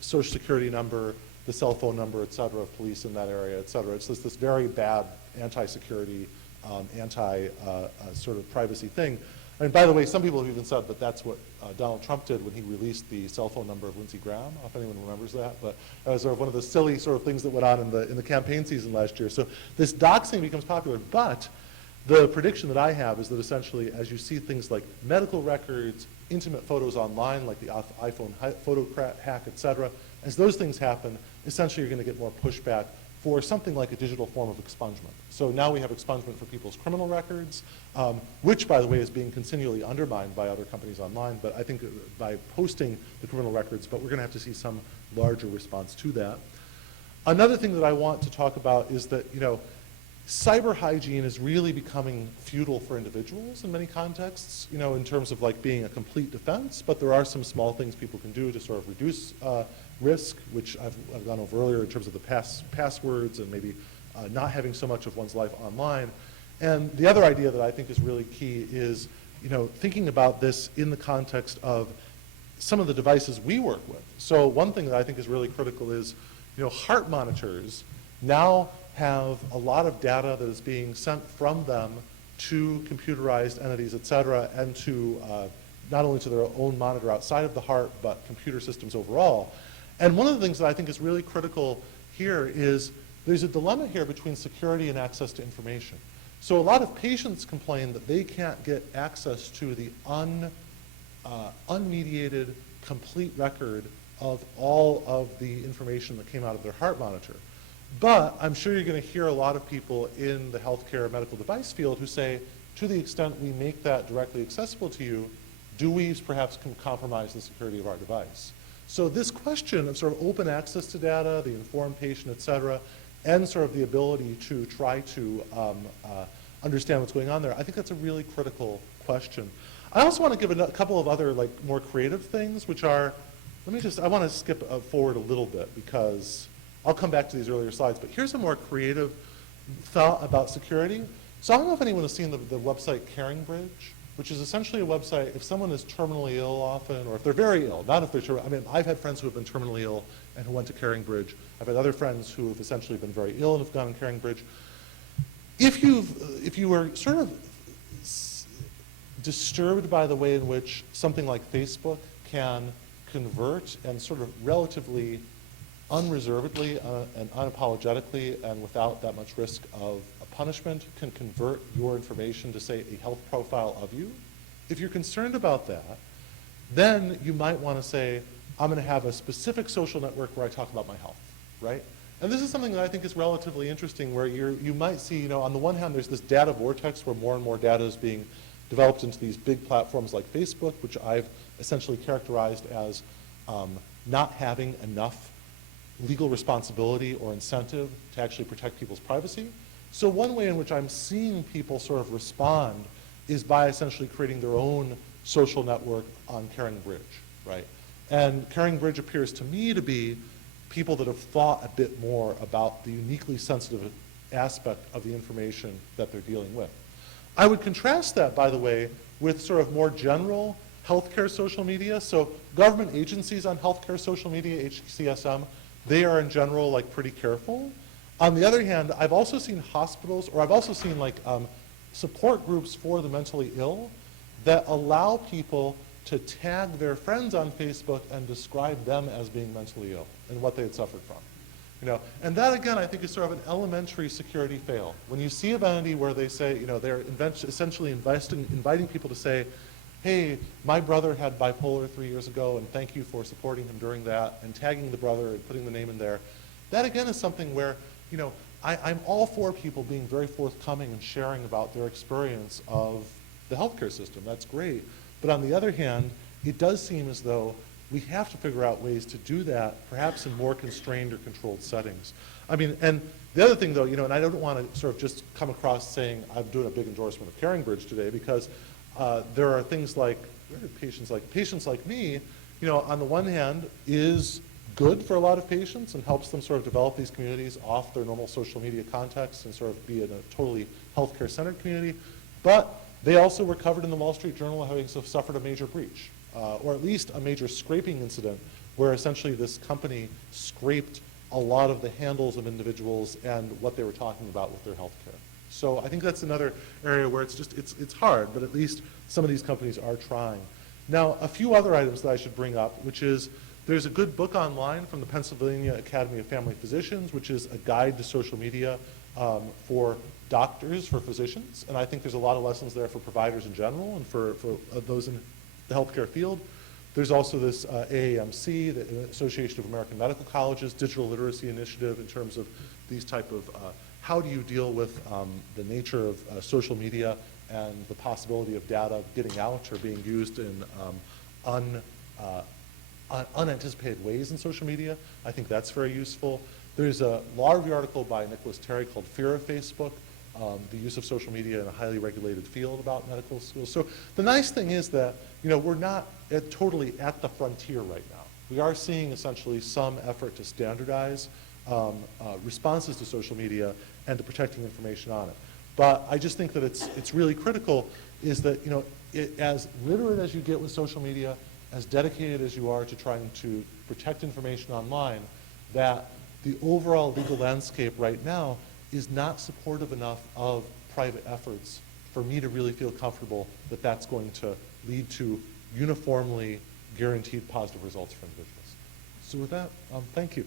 social security number, the cell phone number, et cetera, of police in that area, et cetera. It's this very bad anti-security, sort of privacy thing. And by the way, some people have even said that that's what Donald Trump did when he released the cell phone number of Lindsey Graham. I don't know if anyone remembers that, but that was sort of one of the silly sort of things that went on in the campaign season last year. So this doxing becomes popular, but the prediction that I have is that essentially as you see things like medical records, intimate photos online, like the iPhone photo hack, et cetera, as those things happen, essentially you're going to get more pushback for something like a digital form of expungement. So now we have expungement for people's criminal records, which, by the way, is being continually undermined by other companies online, but I think by posting the criminal records, but we're going to have to see some larger response to that. Another thing that I want to talk about is that, cyber hygiene is really becoming futile for individuals in many contexts, in terms of like being a complete defense, but there are some small things people can do to sort of reduce risk, which I've gone over earlier in terms of the passwords and maybe not having so much of one's life online. And the other idea that I think is really key is, thinking about this in the context of some of the devices we work with. So one thing that I think is really critical is, heart monitors now have a lot of data that is being sent from them to computerized entities, et cetera, and to not only to their own monitor outside of the heart, but computer systems overall. And one of the things that I think is really critical here is there's a dilemma here between security and access to information. So a lot of patients complain that they can't get access to the unmediated, complete record of all of the information that came out of their heart monitor. But I'm sure you're going to hear a lot of people in the healthcare medical device field who say, to the extent we make that directly accessible to you, do we perhaps compromise the security of our device? So this question of sort of open access to data, the informed patient, et cetera, and sort of the ability to try to understand what's going on there, I think that's a really critical question. I also want to give a couple of other more creative things, which are, I want to skip forward a little bit because I'll come back to these earlier slides, but here's a more creative thought about security. So I don't know if anyone has seen the website Caring Bridge, which is essentially a website if someone is terminally ill often, or if they're very ill, not if they're, I've had friends who have been terminally ill and who went to Caring Bridge. I've had other friends who have essentially been very ill and have gone to Caring Bridge. If you were sort of disturbed by the way in which something like Facebook can convert and sort of relatively unreservedly and unapologetically and without that much risk of a punishment can convert your information to, say, a health profile of you, if you're concerned about that, then you might want to say, I'm going to have a specific social network where I talk about my health, right? And this is something that I think is relatively interesting, where you might see, on the one hand, there's this data vortex where more and more data is being developed into these big platforms like Facebook, which I've essentially characterized as not having enough legal responsibility or incentive to actually protect people's privacy. So one way in which I'm seeing people sort of respond is by essentially creating their own social network on Caring Bridge, right? And Caring Bridge appears to me to be people that have thought a bit more about the uniquely sensitive aspect of the information that they're dealing with. I would contrast that, by the way, with sort of more general healthcare social media. So government agencies on healthcare social media, HCSM, they are in general like pretty careful. On the other hand, I've also seen hospitals, or I've also seen like support groups for the mentally ill that allow people to tag their friends on Facebook and describe them as being mentally ill and what they had suffered from. And that again, I think is sort of an elementary security fail. When you see an entity where they say, they're essentially inviting people to say, hey, my brother had bipolar 3 years ago, and thank you for supporting him during that, and tagging the brother and putting the name in there. That again is something where, I'm all for people being very forthcoming and sharing about their experience of the healthcare system. That's great. But on the other hand, it does seem as though we have to figure out ways to do that, perhaps in more constrained or controlled settings. I mean, and the other thing though, and I don't want to sort of just come across saying I'm doing a big endorsement of Caring Bridge today, because there are things like patients like me, on the one hand is good for a lot of patients and helps them sort of develop these communities off their normal social media context and sort of be in a totally healthcare centered community. But they also were covered in the Wall Street Journal having suffered a major breach, or at least a major scraping incident where essentially this company scraped a lot of the handles of individuals and what they were talking about with their health care. So I think that's another area where it's hard, but at least some of these companies are trying. Now, a few other items that I should bring up, which is there's a good book online from the Pennsylvania Academy of Family Physicians, which is a guide to social media for doctors, for physicians, and I think there's a lot of lessons there for providers in general and for those in the healthcare field. There's also this AAMC, the Association of American Medical Colleges, digital literacy initiative in terms of these type of how do you deal with the nature of social media and the possibility of data getting out or being used in unanticipated ways in social media. I think that's very useful. There's a law review article by Nicholas Terry called Fear of Facebook, the use of social media in a highly regulated field about medical schools. So the nice thing is that we're not totally at the frontier right now. We are seeing essentially some effort to standardize responses to social media and to protecting information on it. But I just think that it's really critical is that as literate as you get with social media, as dedicated as you are to trying to protect information online, that the overall legal landscape right now is not supportive enough of private efforts for me to really feel comfortable that that's going to lead to uniformly guaranteed positive results for individuals. So with that, thank you.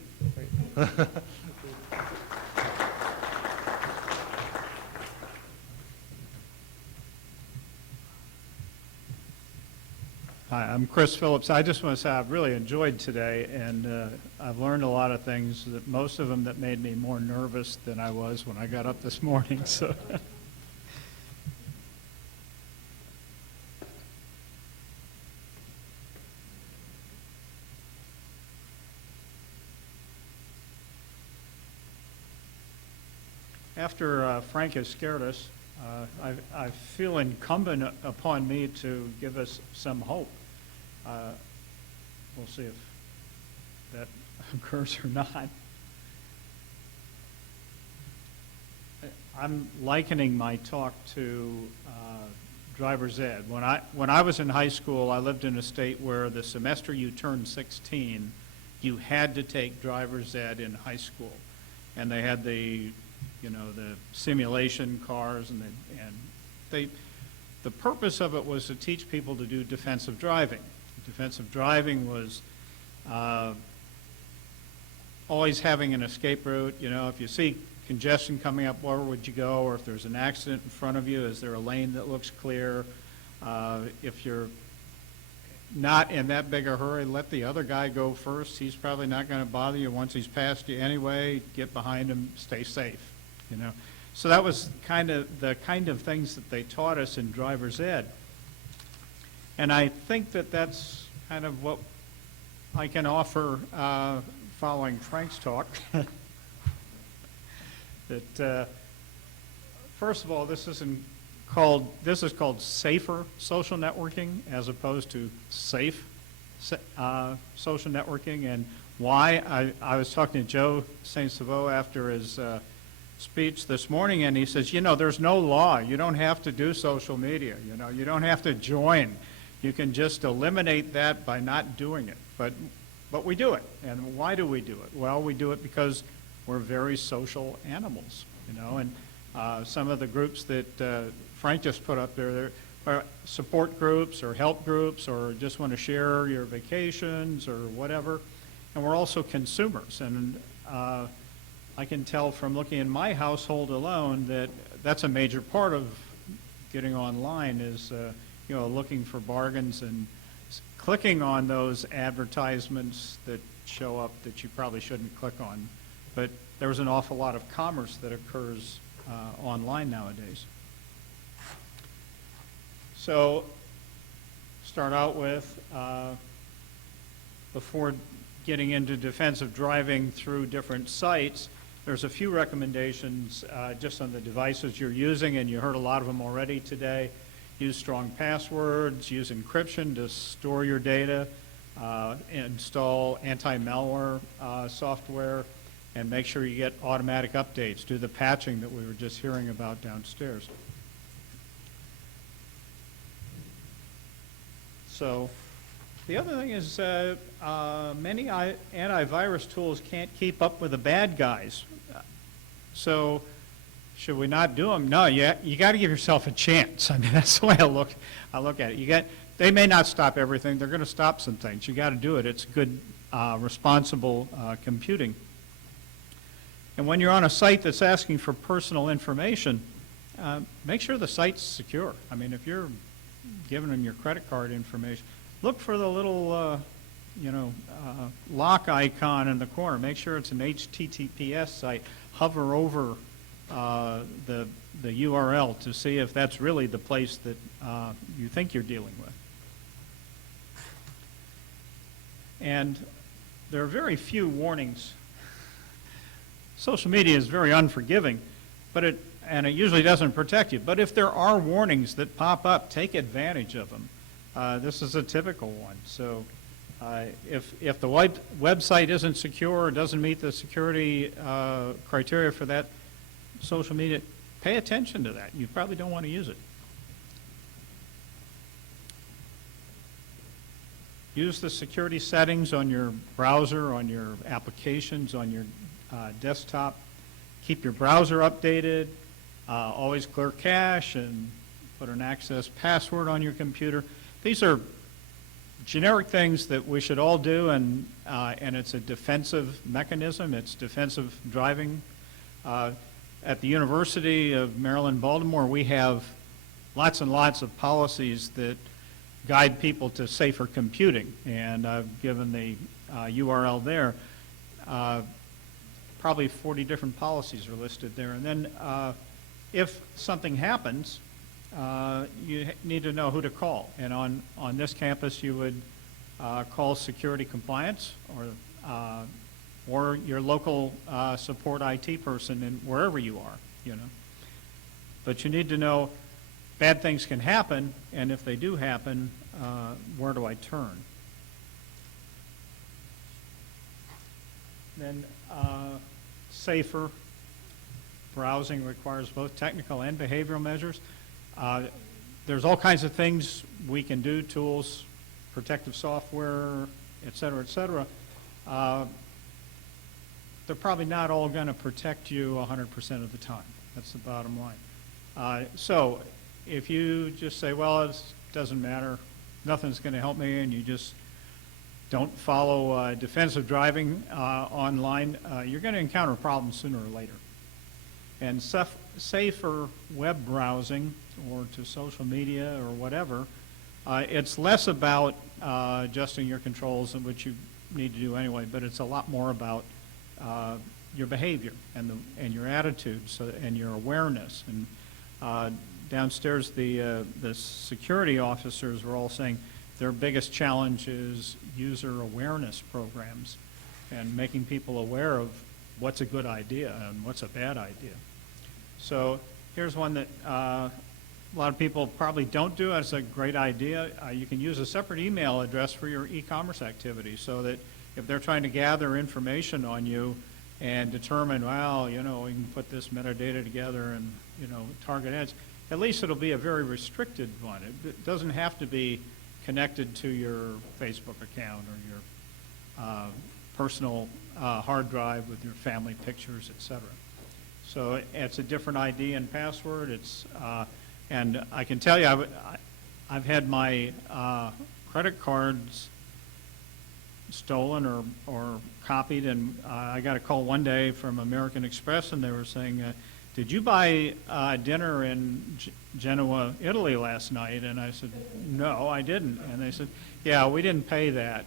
Hi, I'm Chris Phillips. I just want to say I've really enjoyed today, and I've learned a lot of things, that most of them that made me more nervous than I was when I got up this morning. So. After Frank has scared us, I feel incumbent upon me to give us some hope. We'll see if that occurs or not. I'm likening my talk to driver's ed. When I was in high school, I lived in a state where the semester you turned 16, you had to take driver's ed in high school, and they had the simulation cars, and the purpose of it was to teach people to do defensive driving. Defensive driving was always having an escape route. If you see congestion coming up, where would you go? Or if there's an accident in front of you, is there a lane that looks clear? If you're not in that big a hurry. Let the other guy go first. He's probably not going to bother you once he's passed you anyway. Get behind him, stay safe, you know. So that was the kind of things that they taught us in driver's ed. And I think that that's kind of what I can offer following Frank's talk. That first of all, this is called safer social networking as opposed to safe social networking. And why? I was talking to Joe St. Savo after his speech this morning, and he says, you know, there's no law. You don't have to do social media. You know, you don't have to join. You can just eliminate that by not doing it. But we do it. And why do we do it? Well, we do it because we're very social animals, you know. And some of the groups that Frank just put up there are support groups or help groups or just want to share your vacations or whatever. And we're also consumers. And I can tell from looking in my household alone that that's a major part of getting online is, you know, looking for bargains and clicking on those advertisements that show up that you probably shouldn't click on. But there's an awful lot of commerce that occurs online nowadays. So start out with, before getting into defensive driving through different sites, there's a few recommendations just on the devices you're using, and you heard a lot of them already today. Use strong passwords, use encryption to store your data, install anti-malware software, and make sure you get automatic updates. Do the patching that we were just hearing about downstairs. So the other thing is many antivirus tools can't keep up with the bad guys. So should we not do them? No, you got to give yourself a chance. I mean, that's the way I look at it. They may not stop everything. They're going to stop some things. You got to do it. It's good, responsible computing. And when you're on a site that's asking for personal information, make sure the site's secure. I mean, if you're giving them your credit card information, look for the little, lock icon in the corner. Make sure it's an HTTPS site. Hover over the URL to see if that's really the place that you think you're dealing with. And there are very few warnings. Social media is very unforgiving, but it usually doesn't protect you. But if there are warnings that pop up, take advantage of them. This is a typical one. So if the website isn't secure or doesn't meet the security criteria for that social media, pay attention to that. You probably don't want to use it. Use the security settings on your browser, on your applications, on your desktop. Keep your browser updated. Always clear cache and put an access password on your computer. These are generic things that we should all do, and it's a defensive mechanism. It's defensive driving. At the University of Maryland, Baltimore, we have lots and lots of policies that guide people to safer computing, and I've given the URL there. Probably 40 different policies are listed there. And then if something happens, you need to know who to call. And on this campus, you would call security compliance or your local support IT person in wherever you are, you know. But you need to know bad things can happen, and if they do happen, where do I turn? Then safer browsing requires both technical and behavioral measures. There's all kinds of things we can do, tools, protective software, et cetera, et cetera. They're probably not all going to protect you 100% of the time. That's the bottom line. So if you just say, well, it doesn't matter, nothing's going to help me, and you just don't follow defensive driving online, you're going to encounter problems sooner or later. And safer web browsing or to social media or whatever It's less about adjusting your controls, which you need to do anyway, but it's a lot more about your behavior and your attitude, and your awareness. And downstairs, the security officers were all saying their biggest challenge is user awareness programs and making people aware of what's a good idea and what's a bad idea. So here's one that a lot of people probably don't do. It's a great idea. You can use a separate email address for your e-commerce activity, so that if they're trying to gather information on you and determine, well, you know, we can put this metadata together and, you know, target ads, at least it'll be a very restricted one. It doesn't have to be connected to your Facebook account or your personal hard drive with your family pictures, etc. So it's a different ID and password. And I can tell you, I've had my credit cards stolen or copied, and I got a call one day from American Express, and they were saying, did you buy dinner in Genoa, Italy last night? And I said, no, I didn't. And they said, yeah, we didn't pay that.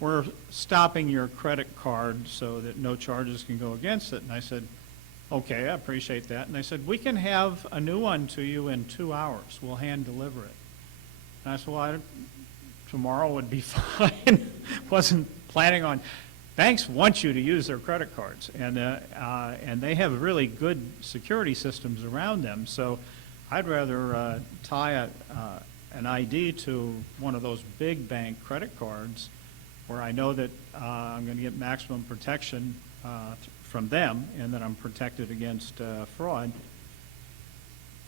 We're stopping your credit card so that no charges can go against it. And I said, okay, I appreciate that. And they said, we can have a new one to you in 2 hours. We'll hand deliver it. And I said, well, tomorrow would be fine. Wasn't planning on. Banks want you to use their credit cards, and they have really good security systems around them. So I'd rather tie an ID to one of those big bank credit cards where I know that I'm going to get maximum protection from them, and that I'm protected against fraud.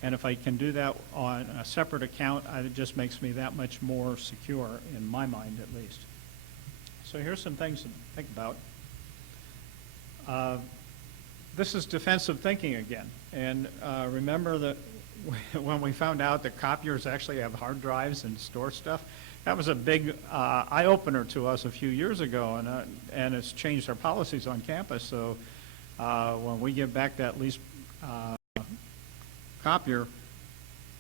And if I can do that on a separate account, it just makes me that much more secure, in my mind at least. So here's some things to think about. This is defensive thinking again. And remember that when we found out that copiers actually have hard drives and store stuff, that was a big eye-opener to us a few years ago, and it's changed our policies on campus. So when we give back that leased copier,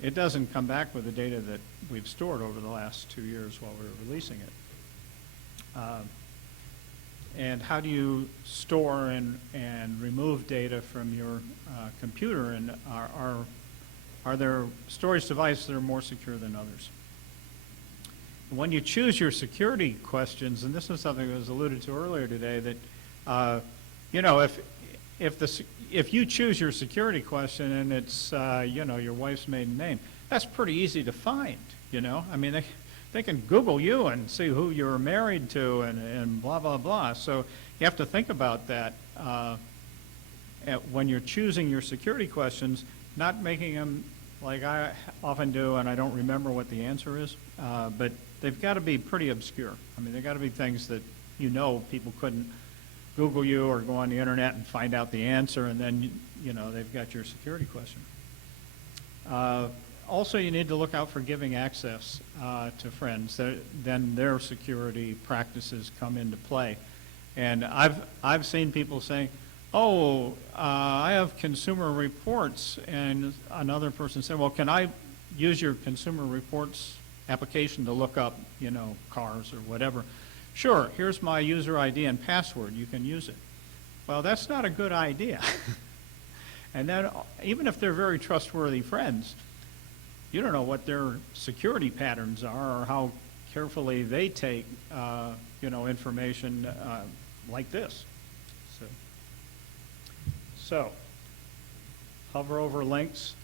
it doesn't come back with the data that we've stored over the last 2 years while we were releasing it. And how do you store and remove data from your computer? And are there storage devices that are more secure than others? When you choose your security questions, and this is something that was alluded to earlier today, that you know, if you choose your security question and it's you know, your wife's maiden name, that's pretty easy to find. You know, I mean, they can Google you and see who you're married to and blah blah blah. So you have to think about that when you're choosing your security questions, not making them like I often do, and I don't remember what the answer is, but they've got to be pretty obscure. I mean, they've got to be things that you know people couldn't Google you or go on the internet and find out the answer, and then you know they've got your security question. Also, you need to look out for giving access to friends. Then their security practices come into play. And I've seen people saying, oh, I have consumer reports, and another person said, well, can I use your consumer reports application to look up, you know, cars or whatever? Sure, here's my user ID and password, you can use it. Well, that's not a good idea. And then even if they're very trustworthy friends, you don't know what their security patterns are or how carefully they take, you know, information like this. So hover over links.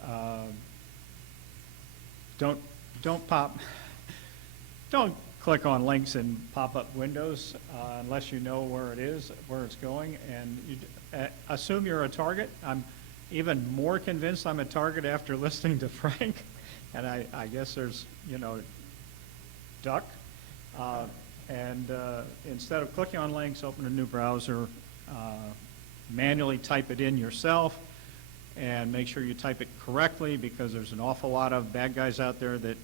Don't click on links in pop-up windows unless you know where it is, where it's going, and you assume you're a target. I'm even more convinced I'm a target after listening to Frank, and I guess there's, you know, duck. And instead of clicking on links, open a new browser, manually type it in yourself, and make sure you type it correctly, because there's an awful lot of bad guys out there that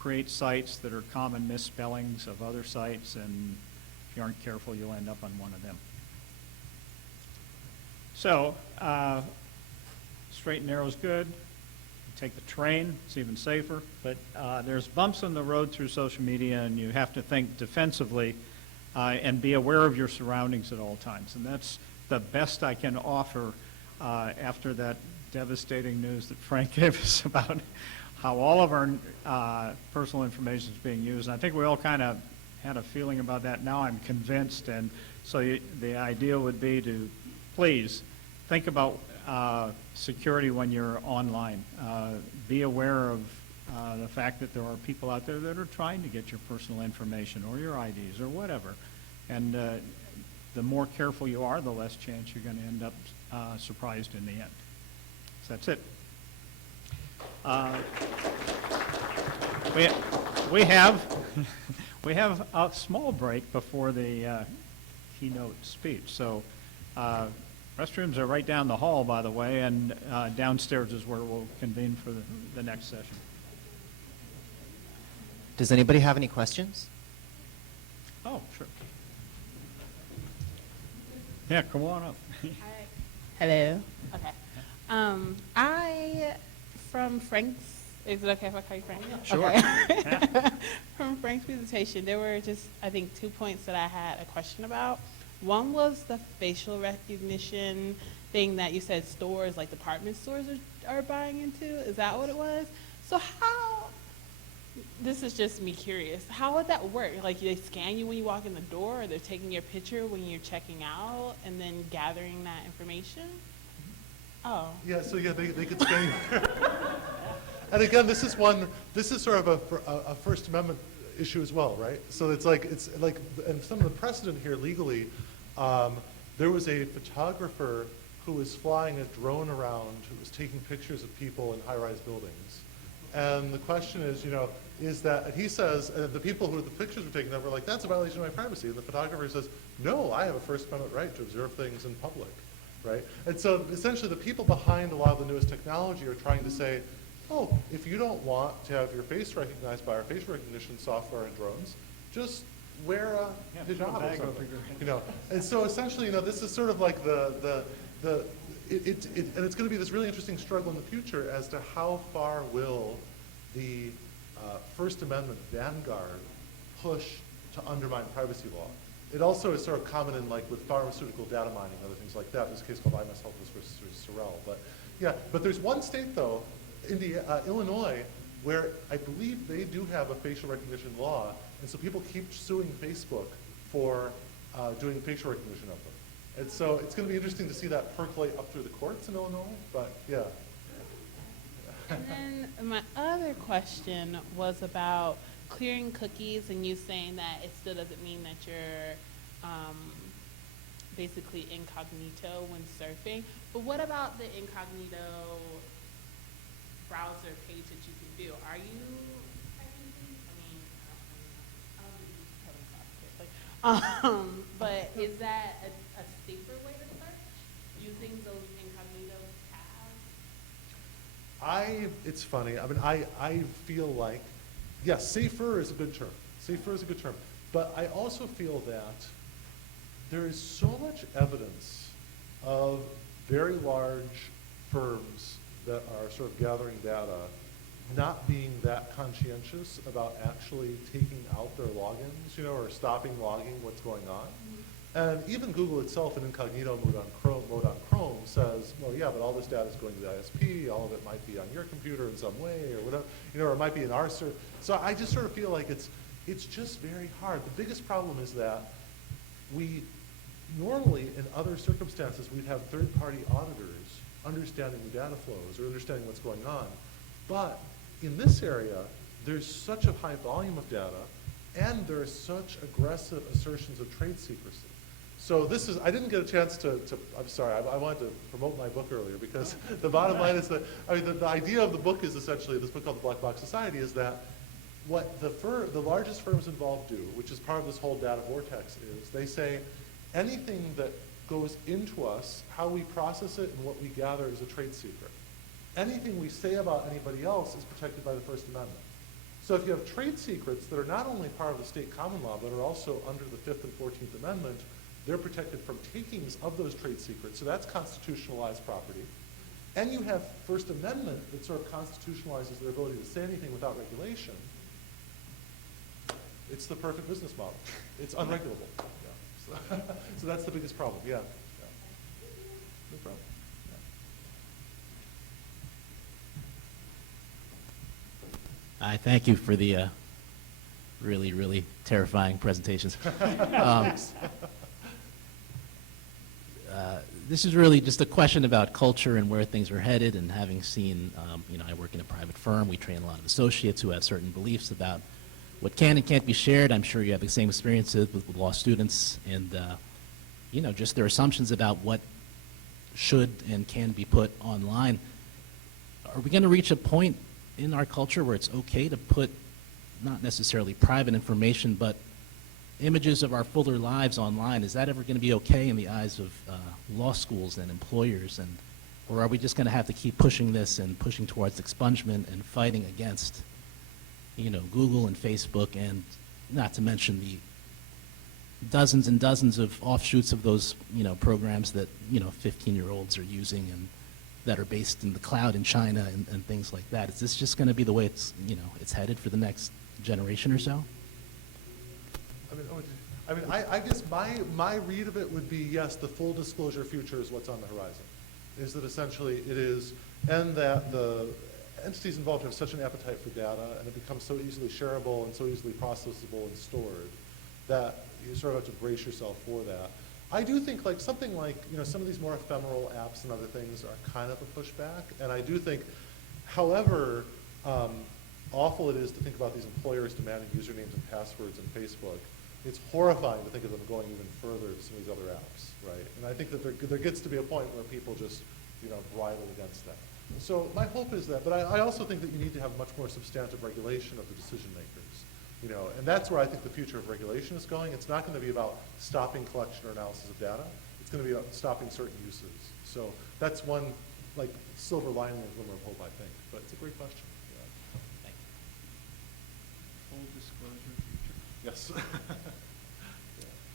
create sites that are common misspellings of other sites, and if you aren't careful, you'll end up on one of them. So, straight and narrow is good. take the train, it's even safer. But there's bumps in the road through social media, and you have to think defensively and be aware of your surroundings at all times. And that's the best I can offer after that devastating news that Frank gave us about how all of our personal information is being used. And I think we all kind of had a feeling about that. Now I'm convinced, and so the idea would be to please think about security when you're online. Be aware of the fact that there are people out there that are trying to get your personal information or your IDs or whatever. And the more careful you are, the less chance you're going to end up surprised in the end. So that's it. We have we have a small break before the keynote speech. So restrooms are right down the hall, by the way, and downstairs is where we'll convene for the next session. Does anybody have any questions? Oh, sure. Yeah, come on up. Hello. Okay. From Frank's, is it okay if I call you Frank? Sure. Okay. From Frank's presentation, there were just, I think, 2 points that I had a question about. One was the facial recognition thing that you said stores, like department stores are buying into. Is that what it was? So how, this is just me curious, how would that work? Like they scan you when you walk in the door, or they're taking your picture when you're checking out and then gathering that information? Oh. Yeah, so yeah, they could scan you. And again, this is sort of a First Amendment issue as well, right? So it's like, and some of the precedent here legally, there was a photographer who was flying a drone around, who was taking pictures of people in high-rise buildings. And the question is, is that, and he says, the people who the pictures were taken of were like, that's a violation of my privacy. And the photographer says, no, I have a First Amendment right to observe things in public, right? And so essentially the people behind a lot of the newest technology are trying to say, oh, if you don't want to have your face recognized by our facial recognition software and drones, just wear a hijab or something, And so essentially, this is sort of like and it's going to be this really interesting struggle in the future as to how far will the First Amendment vanguard push to undermine privacy law. It also is sort of common in with pharmaceutical data mining and other things like that. There's a case called I Must Helpless versus Sorrell. But yeah, but there's one state though, Illinois, where I believe they do have a facial recognition law, and so people keep suing Facebook for doing facial recognition of them. And so it's going to be interesting to see that percolate up through the courts in Illinois, but yeah. And then my other question was about clearing cookies, and you saying that it still doesn't mean that you're basically incognito when surfing. But what about the incognito browser page that you can do? Are you technically, but is that a safer way to search using those incognito tabs? It's funny. I feel like, yes, safer is a good term. Safer is a good term. But I also feel that there is so much evidence of very large firms that are sort of gathering data not being that conscientious about actually taking out their logins, or stopping logging what's going on. And even Google itself in incognito mode on Chrome says, well, yeah, but all this data is going to the ISP, all of it might be on your computer in some way, or whatever, or it might be in our server. So I just sort of feel like it's just very hard. The biggest problem is that we normally, in other circumstances, we'd have third-party auditors understanding the data flows or understanding what's going on. But in this area, there's such a high volume of data, and there are such aggressive assertions of trade secrecy. So this is, I didn't get a chance to I'm sorry, I wanted to promote my book earlier, because the bottom line is that, the idea of the book is essentially, this book called The Black Box Society, is that what the largest firms involved do, which is part of this whole data vortex, is they say anything that goes into us, how we process it and what we gather is a trade secret. Anything we say about anybody else is protected by the First Amendment. So if you have trade secrets that are not only part of the state common law, but are also under the 5th and 14th Amendment, they're protected from takings of those trade secrets. So that's constitutionalized property. and you have First Amendment that sort of constitutionalizes their ability to say anything without regulation, it's the perfect business model. It's unregulable. Yeah. So that's the biggest problem. Yeah. No problem. I thank you for the really, really terrifying presentations. Um, this is really just a question about culture and where things are headed, and having seen, I work in a private firm. We train a lot of associates who have certain beliefs about what can and can't be shared. I'm sure you have the same experiences with law students, and just their assumptions about what should and can be put online. Are we going to reach a point in our culture where it's okay to put not necessarily private information, but images of our fuller lives online? Is that ever going to be okay in the eyes of law schools and employers? Or are we just going to have to keep pushing this and pushing towards expungement and fighting against, Google and Facebook, and not to mention the dozens and dozens of offshoots of those, programs that, 15-year-olds are using and that are based in the cloud in China and things like that? Is this just going to be the way it's headed for the next generation or so? I guess my read of it would be, yes, the full disclosure future is what's on the horizon. Is that essentially it is, and that the entities involved have such an appetite for data, and it becomes so easily shareable and so easily processable and stored, that you sort of have to brace yourself for that. I do think something like, some of these more ephemeral apps and other things are kind of a pushback, and I do think, however awful it is to think about these employers demanding usernames and passwords in Facebook, it's horrifying to think of them going even further to some of these other apps, right? And I think that there gets to be a point where people just, bridle against that. So my hope is that, but I also think that you need to have much more substantive regulation of the decision makers, and that's where I think the future of regulation is going. It's not going to be about stopping collection or analysis of data. It's going to be about stopping certain uses. So that's one, silver lining and glimmer of hope, I think. But it's a great question. Yeah. Full disclosure future. Yes.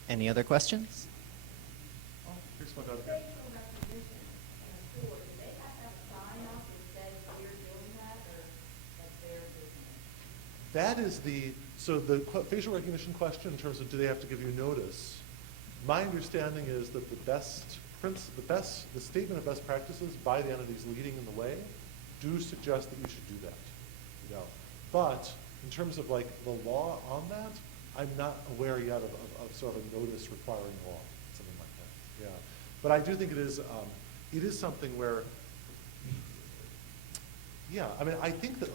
Any other questions? Oh, here's one out here. That is so the facial recognition question in terms of do they have to give you notice, my understanding is that the statement of best practices by the entities leading in the way do suggest that you should do that. But in terms of the law on that, I'm not aware yet of sort of a notice requiring law, something like that. Yeah. But I do think it is something where, yeah, I think that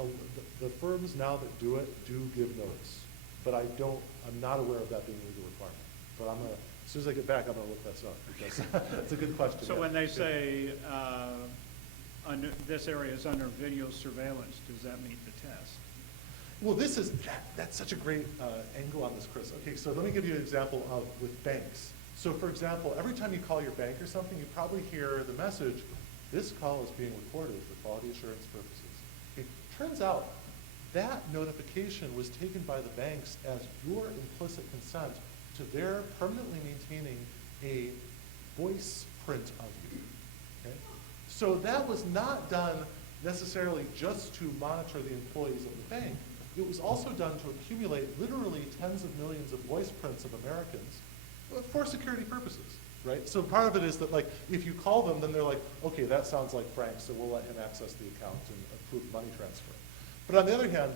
the firms now that do it do give notice, but I'm not aware of that being a legal requirement. But as soon as I get back, I'm gonna look this up because it's a good question. So yeah. when they say this area is under video surveillance, does that meet the test? Well, that's such a great angle on this, Chris. Okay, so let me give you an example with banks. So for example, every time you call your bank or something, you probably hear the message, this call is being recorded for quality assurance purposes. Okay, turns out that notification was taken by the banks as your implicit consent to their permanently maintaining a voice print of you. Okay? So that was not done necessarily just to monitor the employees of the bank. It was also done to accumulate literally tens of millions of voice prints of Americans for security purposes, right? So part of it is that if you call them, then they're like, okay, that sounds like Frank, so we'll let him access the account and approve money transfer. But on the other hand,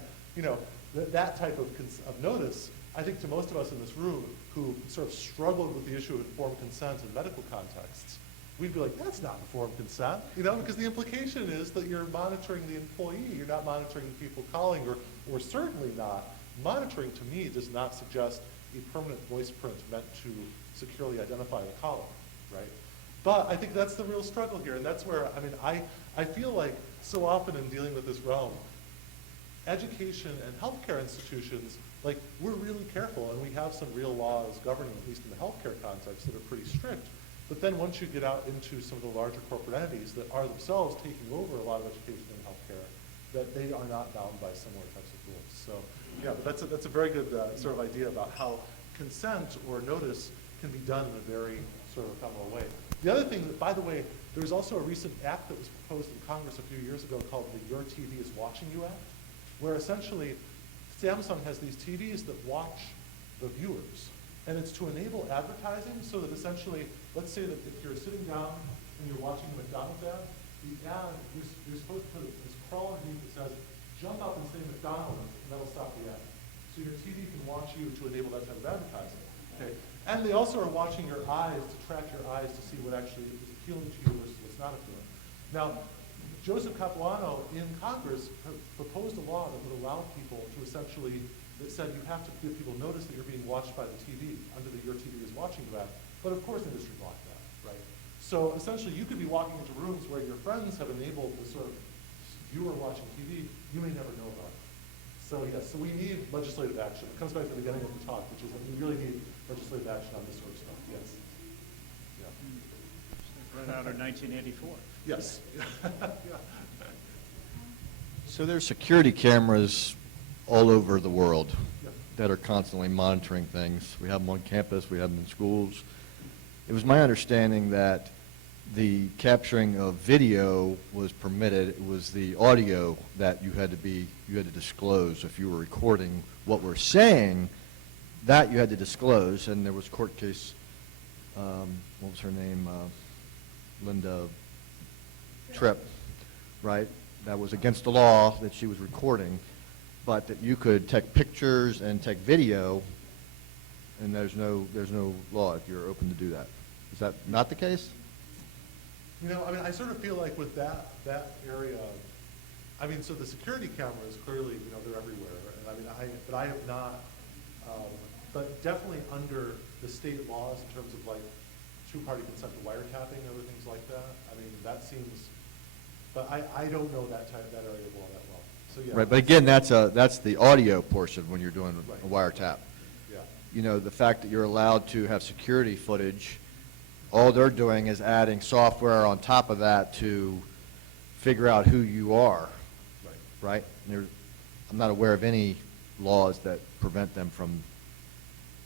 that type of notice, I think to most of us in this room who sort of struggled with the issue of informed consent in medical contexts, we'd be like, that's not informed consent, because the implication is that you're monitoring the employee, you're not monitoring the people calling, or certainly not. Monitoring, to me, does not suggest a permanent voice print meant to securely identify the caller, right? But I think that's the real struggle here, and that's where, I feel like so often in dealing with this realm, education and healthcare institutions, we're really careful, and we have some real laws governing, at least in the healthcare context, that are pretty strict. But then once you get out into some of the larger corporate entities that are themselves taking over a lot of education and healthcare, that they are not bound by similar types of rules. So yeah, but that's a very good sort of idea about how consent or notice can be done in a very sort of ephemeral way. The other thing that, by the way, There was also a recent act that was proposed in Congress a few years ago called the Your TV is Watching You Act, where essentially Samsung has these TVs that watch the viewers. And it's to enable advertising so that essentially, let's say that if you're sitting down and you're watching a McDonald's ad, the ad, you're supposed to put this crawl underneath that says, jump up and say McDonald's, and that'll stop the ad. So your TV can watch you to enable that type of advertising. Okay? And they also are watching your eyes to track your eyes to see what actually is appealing to you versus what's not appealing. Now, Joseph Capuano in Congress proposed a law that would allow people to essentially, that said you have to give people notice that you're being watched by the TV under the Your TV is Watching You Act. But of course industry blocked that, right? So essentially you could be walking into rooms where your friends have enabled the sort of viewer watching TV, you may never know about it. So yes, so we need legislative action. It comes back to the beginning of the talk, which is that we really need legislative action on this sort of stuff, yes. Yeah. Right out of 1984. Yes. Yeah. So there's security cameras all over the world Yeah. that are constantly monitoring things. We have them on campus, we have them in schools. It was my understanding that the capturing of video was permitted. It was the audio that you had to disclose. If you were recording what we're saying, that you had to disclose. And there was a court case, what was her name? Linda Tripp, right? That was against the law that she was recording, but that you could take pictures and take video, and there's no law if you're open to do that. Is that not the case? You know, I mean, I sort of feel like with that area, I mean, so the security cameras clearly, you know, they're everywhere. And I mean, but I have not, but definitely under the state laws in terms of like two-party consent to wiretapping and other things like that. I mean, that seems, but I don't know that area of law that well. So yeah. Right, but again, that's the audio portion when you're doing Right. a wiretap. Yeah. You know, the fact that you're allowed to have security footage, all they're doing is adding software on top of that to figure out who you are, Right. right? I'm not aware of any laws that prevent them from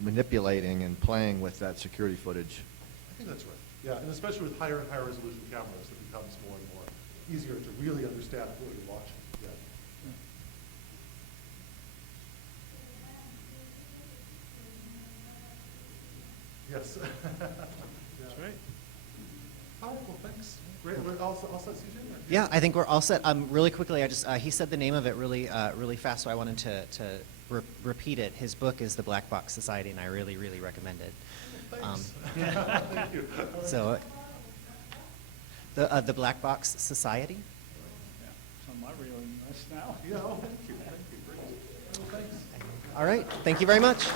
manipulating and playing with that security footage. I think that's right. Yeah, and especially with higher and higher resolution cameras, it becomes more and more easier to really understand what you're watching. Yeah. Yes. That's right. All right, well, thanks. Great. We're all set, CJ? Yeah, I think we're all set. Really quickly, he said the name of it really fast, so I wanted to repeat it. His book is The Black Box Society, and I really recommend it. Thanks. Thank you. So, the Black Box Society. Yeah, it's on my reading list now. Yeah, oh, thank you. Thank you. Great. Well, thanks. All right, thank you very much.